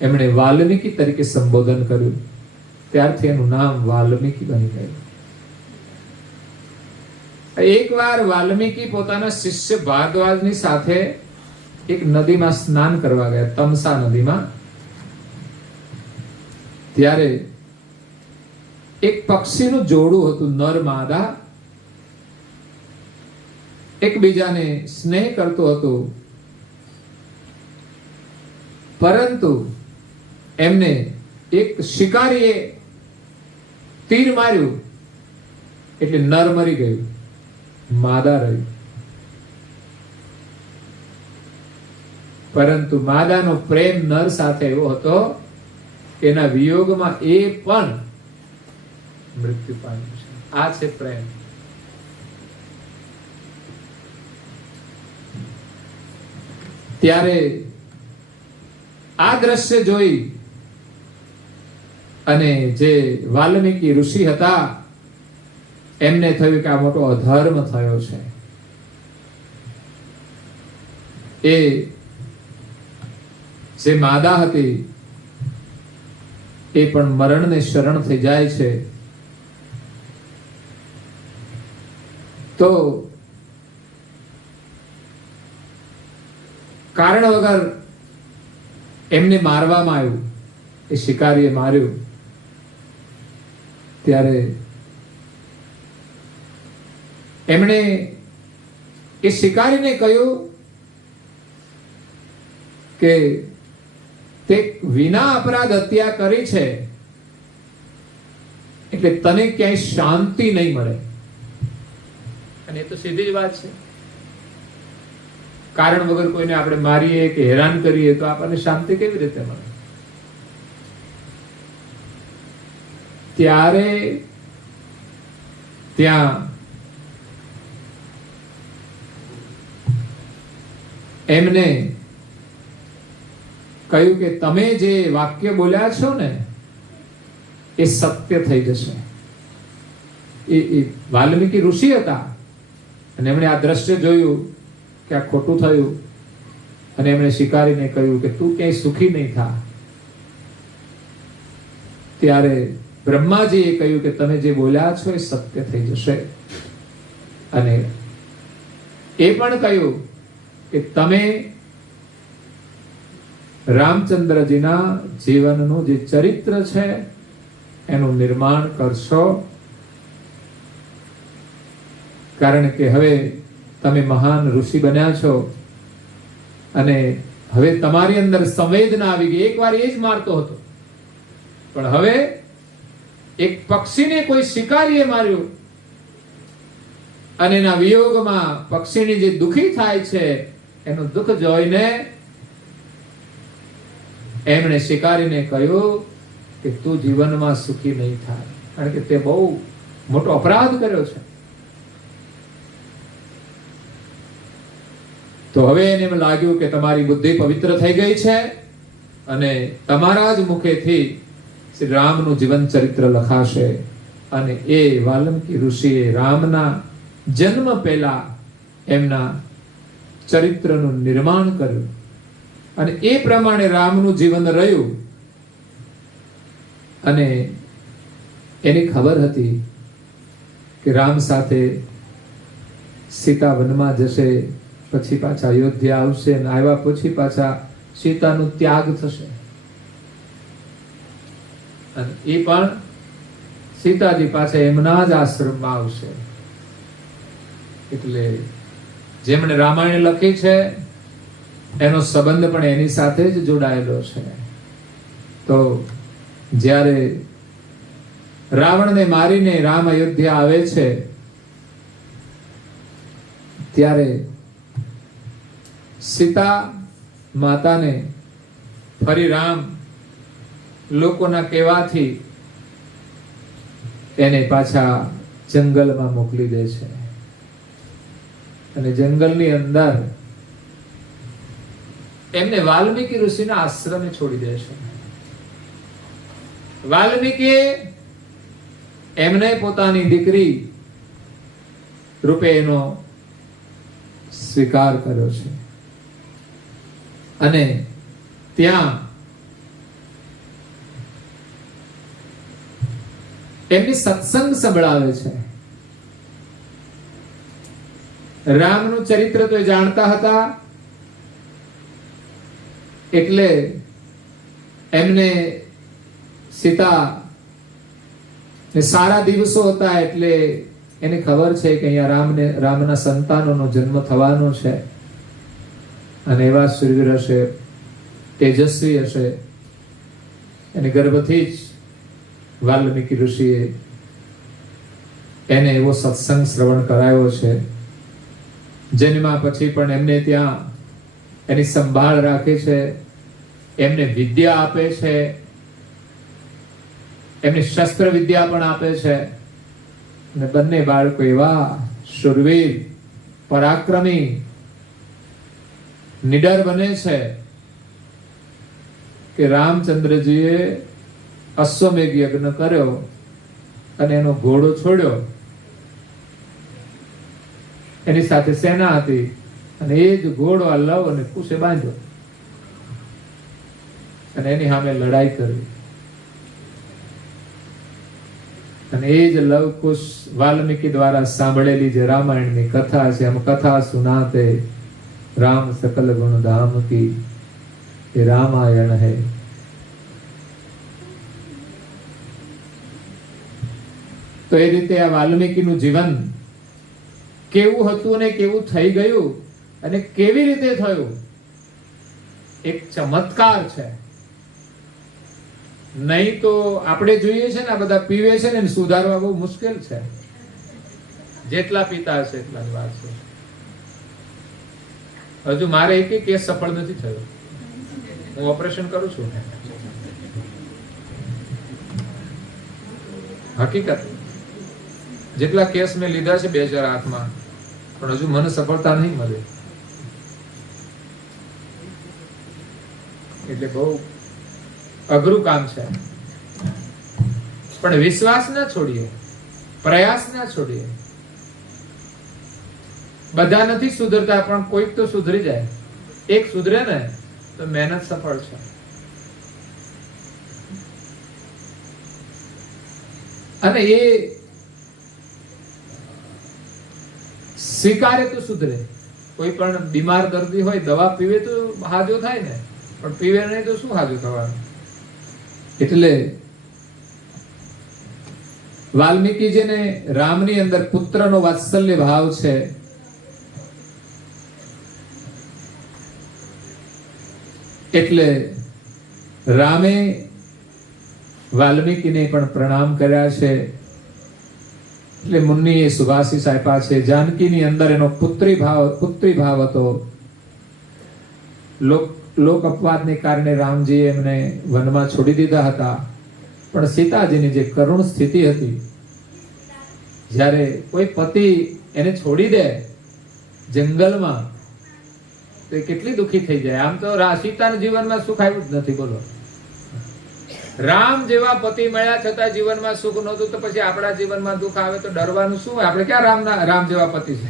એમણે વાલ્મીકી તરીકે સંબોધન કર્યું. ત્યારથી એનું નામ વાલ્મીકી બની ગયું. એકવાર વાલ્મીકી પોતાના શિષ્ય ભારદ્વાજની સાથે એક નદીમાં સ્નાન કરવા ગયા, તમસા નદીમાં. ત્યારે એક પક્ષીનું જોડું હતું, નર માદા, એકબીજાને સ્નેહ કરતો હતો. પરંતુ એમને એક શિકારીએ તીર માર્યું એટલે નર મરી ગયું, માદા રહ્યું. પરંતુ માદાનો પ્રેમ નર સાથે એવો હતો કે એના વિયોગમાં એ પણ મૃત્યુ પામ્યું છે. આ છે પ્રેમ. ત્યારે આ દ્રશ્ય જોઈ અને જે વાલ્મીકી ઋષિ હતા એમને થયું કે આ મોટો અધર્મ થયો છે. એ જે માદા હતી એ પણ મરણને શરણ થઈ જાય છે. તો કારણ વગર એમને મારવામાં આવ્યું, એ શિકારીએ માર્યું. ત્યારે એમણે એ શિકારીને કહ્યું કે તે વિના અપરાધ હત્યા કરી છે એટલે તને ક્યાંય શાંતિ નહીં મળે. અને એ તો સીધી જ વાત છે. કારણ વગર કોઈને આપણે મારીએ કે હેરાન કરીએ તો આપણને શાંતિ કેવી રીતે મળે? ત્યારે ત્યાં એમને કહ્યું કે તમે જે વાક્ય બોલ્યા છો ને એ સત્ય થઈ જશે. એ વાલ્મીકી ઋષિ હતા અને એમણે આ દ્રશ્ય જોયું કે આ ખોટું થયું અને એમણે શિકારીને કહ્યું કે તું ક્યાંય સુખી નહીં થા. ત્યારે બ્રહ્માજીએ કહ્યું કે તમે જે બોલ્યા છો એ સત્ય થઈ જશે. અને એ પણ કહ્યું કે તમે રામચંદ્રજીના જીવનનું જે ચરિત્ર છે એનું નિર્માણ કરશો, કારણ કે હવે તમે મહાન ઋષિ બન્યા છો અને હવે તમારી અંદર સંવેદના આવી ગઈ. એકવાર એ જ મારતો હતો, પણ હવે એક પક્ષીને કોઈ શિકારીએ માર્યું અને એના વિયોગમાં પક્ષીની જે દુખી થાય છે એનું દુઃખ જોઈને એમણે શિકારીને કહ્યું કે તું જીવનમાં સુખી નહીં થાય, કારણ કે તે બહુ મોટો અપરાધ કર્યો છે. તો હવે એને એમ લાગ્યું કે તમારી બુદ્ધિ પવિત્ર થઈ ગઈ છે અને તમારા જ મુખેથી શ્રી રામનું જીવન ચરિત્ર લખાશે. અને એ વાલ્મીકી ઋષિએ રામના જન્મ પહેલા એમના ચરિત્રનું નિર્માણ કર્યું અને એ પ્રમાણે રામનું જીવન રહ્યું. અને એની ખબર હતી કે રામ સાથે સીતા વનમાં જશે, પછી પાછા અયોધ્યા આવશે અને આવ્યા પછી પાછા સીતાનું ત્યાગ થશે અને એ પણ સીતાજી પાછા એમના જ આશ્રમમાં આવશે. એટલે જેમણે રામાયણ લખી છે એનો સંબંધ પણ એની સાથે જ જોડાયેલો છે. તો જ્યારે રાવણને મારીને રામ અયોધ્યા આવે છે ત્યારે સીતા માતાને ફરી રામ લોકોના કહેવાથી એને પાછા જંગલમાં મોકલી દે છે અને જંગલની અંદર એમને વાલ્મીકી ઋષિના આશ્રમે છોડી દે છે. વાલ્મીકી એમને પોતાની દીકરી રૂપે એનો સ્વીકાર કર્યો છે અને ત્યાં એમની સત્સંગ સંભળાવે છે. રામનું ચરિત્ર તો એ જાણતા હતા એટલે એમને સીતા ને સારા દિવસો હતા એટલે એને ખબર છે કે અહીંયા રામના સંતાનોનો જન્મ થવાનો છે અને એવા શૂરવીર હશે, તેજસ્વી હશે. એને ગર્ભથી જ વાલ્મીકી ઋષિએ એને એવો સત્સંગ શ્રવણ કરાયો છે જેમાં પછી પણ એમને ત્યાં એની સંભાળ રાખે છે, એમને વિદ્યા આપે છે, એમને શસ્ત્ર વિદ્યા પણ આપે છે અને બંને બાળકો એવા શૂરવીર, પરાક્રમી, નિડર બને છે કે રામચંદ્રજીએ અશ્વમેઘ યજ્ઞ કર્યો અને એનો ઘોડો છોડ્યો. એની સાથે સેના હતી અને એ જ ઘોડો આ લવ અને કુશે બાંધ્યો અને એની સામે લડાઈ કરી. અને એ જ લવ કુશ વાલ્મીકી દ્વારા સાંભળેલી જે રામાયણની કથા છે, એમ કથા સુનાતે રામ સકલ ગુણ ધામ કી એ રામાયણ હૈ. તો એ રીતે આ વાલ્મીકીનું જીવન કેવું હતું ને કેવું થઈ ગયું અને કેવી રીતે થયું એક ચમત્કાર છે. નહીં તો આપણે જોઈએ છે ને આ બધા પીવે છે ને એને સુધારવા બહુ મુશ્કેલ છે. જેટલા પિતા હશે એટલા જ વારસો. હજુ મારે એક કેસ સફળ નથી થયો. હું ઓપરેશન કરું છું. હકીકત જેટલા કેસ મેં લીધા છે 2008 પણ હજુ મને સફળતા નહીં મળી. એટલે બહુ અઘરું કામ છે. પણ વિશ્વાસ ના છોડીએ, પ્રયાસ ના છોડીએ. બધા નથી સુધરતા પણ કોઈક તો સુધરી જાય. એક સુધરે ને તો મહેનત સફળ છે. અને એ સ્વીકારે તો સુધરે. કોઈ પણ બીમાર દર્દી હોય દવા પીવે તો હાજો થાય ને, પણ પીવે નહીં તો શું હાજો થવાનું. એટલે વાલ્મીકીજીને રામની અંદર પુત્રનો વાત્સલ્ય ભાવ છે. એટલે રામે વાલ્મીકીને પણ પ્રણામ કર્યા છે. એટલે મુનિએ સુભાષિસ આપ્યા છે. જાનકીની અંદર એનો પુત્રી ભાવ હતો. લોક અપવાદને કારણે રામજી એમને વનમાં છોડી દીધા હતા. પણ સીતાજીની જે કરુણ સ્થિતિ હતી, જ્યારે કોઈ પતિ એને છોડી દે જંગલમાં તો એ કેટલી દુઃખી થઈ જાય. આમ તો સીતાના જીવનમાં સુખ આવ્યું જ નથી. બોલો, રામ જેવા પતિ મળ્યા છતાં જીવનમાં સુખ નહોતું, તો પછી આપણા જીવનમાં દુઃખ આવે તો ડરવાનું શું? આપણે ક્યાં રામ જેવા પતિ છે?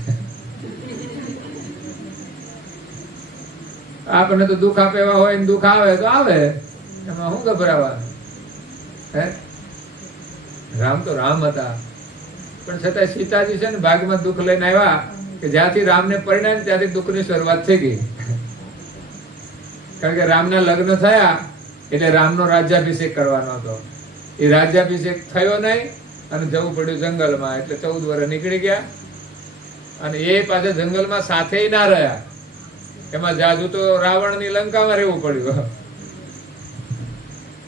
આપણને તો દુઃખ આપે એવા હોય, દુઃખ આવે તો આવે, એમાં શું ગભરાવાનું? રામ તો રામ હતા, પણ છતાં સીતાજી છે ને ભાગમાં દુઃખ લઈને આવ્યા કે જ્યાંથી રામને પરિણામ ત્યાંથી દુઃખની શરૂઆત થઈ ગઈ. કારણ કે રામના લગ્ન થયા એટલે રામનો રાજ્યાભિષેક કરવાનો હતો. એ રાજ્યાભિષેક થયો નહીં અને જવું પડ્યું જંગલમાં. એટલે 14 વર્ષ નીકળી ગયા અને એ પાછા જંગલમાં સાથે ના રહ્યા. એમાં જાજુ તો રાવણની લંકામાં રહેવું પડ્યું.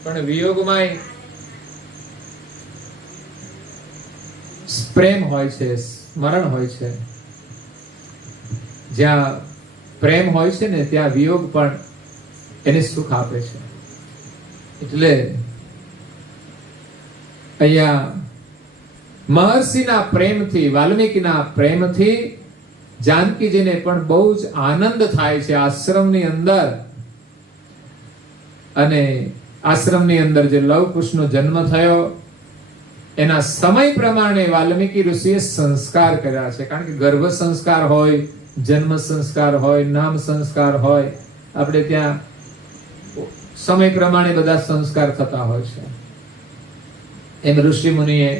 પણ વિયોગમાં પ્રેમ હોય છે, સ્મરણ હોય છે. જ્યાં પ્રેમ હોય છે ને ત્યાં વિયોગ પણ એને સુખ આપે છે. એટલે અહીંયા મહર્ષિના પ્રેમથી, વાલ્મીકીના પ્રેમથી જાનકીજીને પણ બહુ જ આનંદ થાય છે આશ્રમની અંદર. અને આશ્રમની અંદર જે લવ કુશનો જન્મ થયો એના સમય પ્રમાણે વાલ્મીકી ઋષિએ સંસ્કાર કર્યા છે. કારણ કે ગર્ભ સંસ્કાર હોય, જન્મ સંસ્કાર હોય, નામ સંસ્કાર હોય, આપણે ત્યાં સમય પ્રમાણે બધા સંસ્કાર થતા હોય છે. એમ ઋષિ મુનિએ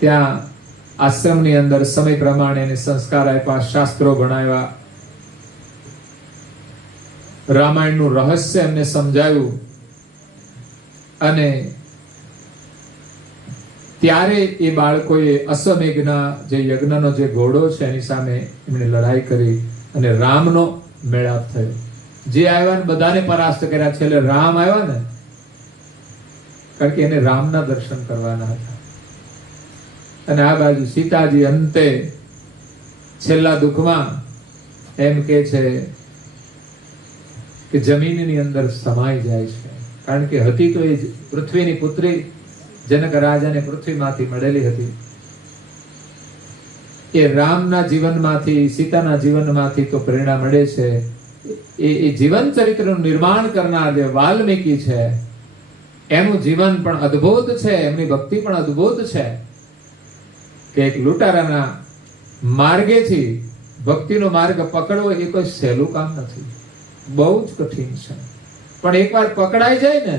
ત્યાં આશ્રમની અંદર સમય પ્રમાણે એને સંસ્કાર આપ્યા, શાસ્ત્રો ભણાવ્યા, રામાયણનું રહસ્ય એમને સમજાવ્યું. અને ત્યારે એ બાળકોએ અશ્વમેઘના જે યજ્ઞનો જે ઘોડો છે એની સામે એમણે લડાઈ કરી અને રામનો મેળાપ થયો. જે આવ્યા ને બધાને પરાસ્ત કર્યા. છેલ્લે રામ આવ્યા ને, કારણ કે એને રામના દર્શન કરવાના હતા. અને આ બાજુ સીતાજી અંતે છેલ્લા દુઃખમાં એમ કે છે કે જમીનની અંદર સમાઈ જાય છે. કારણ કે હતી તો એ પૃથ્વીની પુત્રી, જનક રાજાને પૃથ્વીમાંથી મળેલી હતી. એ રામના જીવનમાંથી, સીતાના જીવનમાંથી તો પ્રેરણા મળે છે. એ જીવન ચરિત્રનું નિર્માણ કરનાર જે વાલ્મીકી છે એનું જીવન પણ અદ્ભુત છે, એમની ભક્તિ પણ અદ્ભુત છે. કે એક લૂંટારાના માર્ગેથી ભક્તિનો માર્ગ પકડવો એ કોઈ સહેલું કામ નથી, બહુ જ કઠિન છે. પણ એકવાર પકડાઈ જાય ને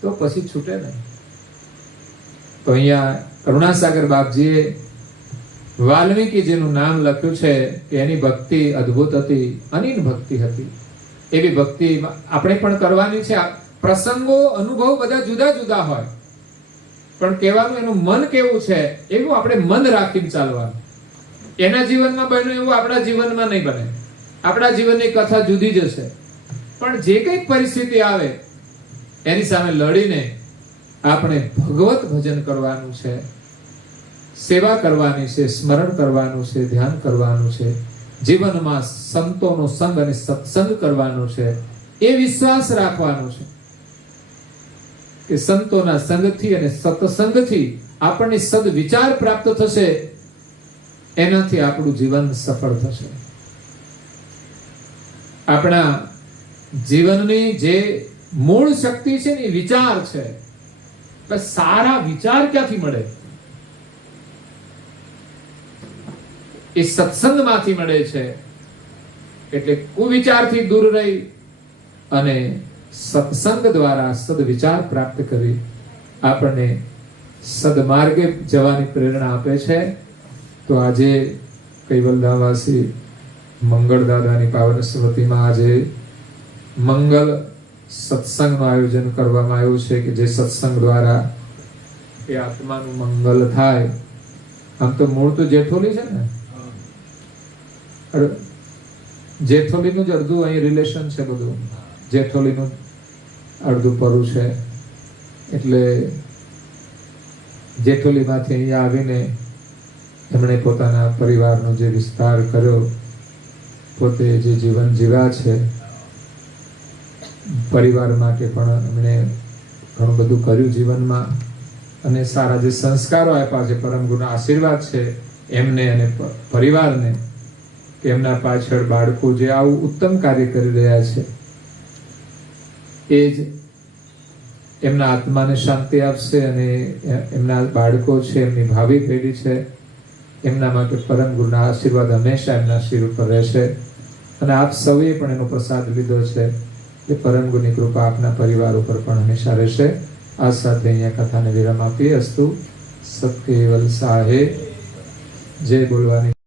તો પછી છૂટે નહીં. તો અહીંયા કરુણાસાગર બાપજીએ વાલ્મીકીજીનું નામ લખ્યું છે કે એની ભક્તિ અદ્ભુત હતી, અનિલ ભક્તિ હતી. એવી ભક્તિ આપણે પણ કરવાની છે. પ્રસંગો, અનુભવ બધા જુદા જુદા હોય, પણ કહેવાનું એનું મન કેવું છે એવું આપણે મન રાખીને ચાલવાનું. એના જીવનમાં બન્યું એવું આપણા જીવનમાં નહીં બને. આપણા જીવનની કથા જુદી જ હશે. પણ જે કઈ પરિસ્થિતિ આવે એની સામે લડીને આપણે ભગવત ભજન કરવાનું છે. સેવા કરવાની છે, સ્મરણ કરવાનું છે, ધ્યાન કરવાનું છે, જીવનમાં સંતોનો સંગ અને સત્સંગ કરવાનો છે, એ વિશ્વાસ રાખવાનો છે કે સંતોના સંગથી અને સત્સંગથી આપણને સદવિચાર પ્રાપ્ત થશે, એનાથી આપણું જીવન સફળ થશે. આપણા જીવનની જે મૂળ શક્તિ છે ને એ વિચાર છે. બસ સારા વિચાર ક્યાંથી મળે? એ સત્સંગમાંથી મળે છે. એટલે કુવિચારથી દૂર રહી અને સત્સંગ દ્વારા સદવિચાર પ્રાપ્ત કરી આપણને સદમાર્ગે જવાની પ્રેરણા આપે છે. તો આજે કૈવલધામવાસી મંગળ દાદાની પાવન સ્મૃતિમાં આજે મંગલ સત્સંગનું આયોજન કરવામાં આવ્યું છે કે જે સત્સંગ દ્વારા એ આત્માનું મંગલ થાય. આમ તો મૂળ તો જેઠોલી છે ને, જેઠોલીનું જ અડધું અહીં રિલેશન છે. બધું જેઠોલીનું અડધું પરું છે. એટલે જેઠોલીમાંથી અહીંયા આવીને એમણે પોતાના પરિવારનો જે વિસ્તાર કર્યો, પોતે જે જીવન જીવ્યા છે, પરિવાર માટે પણ એમણે ઘણું બધું કર્યું જીવનમાં, અને સારા જે સંસ્કારો આપ્યા છે, પરમ ગુરુના આશીર્વાદ છે એમને અને પરિવારને, કે એમના પાછળ બાળકો જે આવું ઉત્તમ કાર્ય કરી રહ્યા છે, એ જ એમના આત્માને શાંતિ આપશે. અને એમના બાળકો છે, એમની ભાવિ પેઢી છે, એમના માટે પરમ ગુરુના આશીર્વાદ હંમેશા એમના શિર ઉપર રહેશે. અને આપ સૌએ પણ એનો પ્રસાદ લીધો છે, એ પરમ ગુરુની કૃપા આપના પરિવાર ઉપર પણ હંમેશા રહેશે. આ સાથે અહીંયા કથાને વિરામ આપીએ. અસ્તુ સત કેવલ સાહે. જય બોલવાની.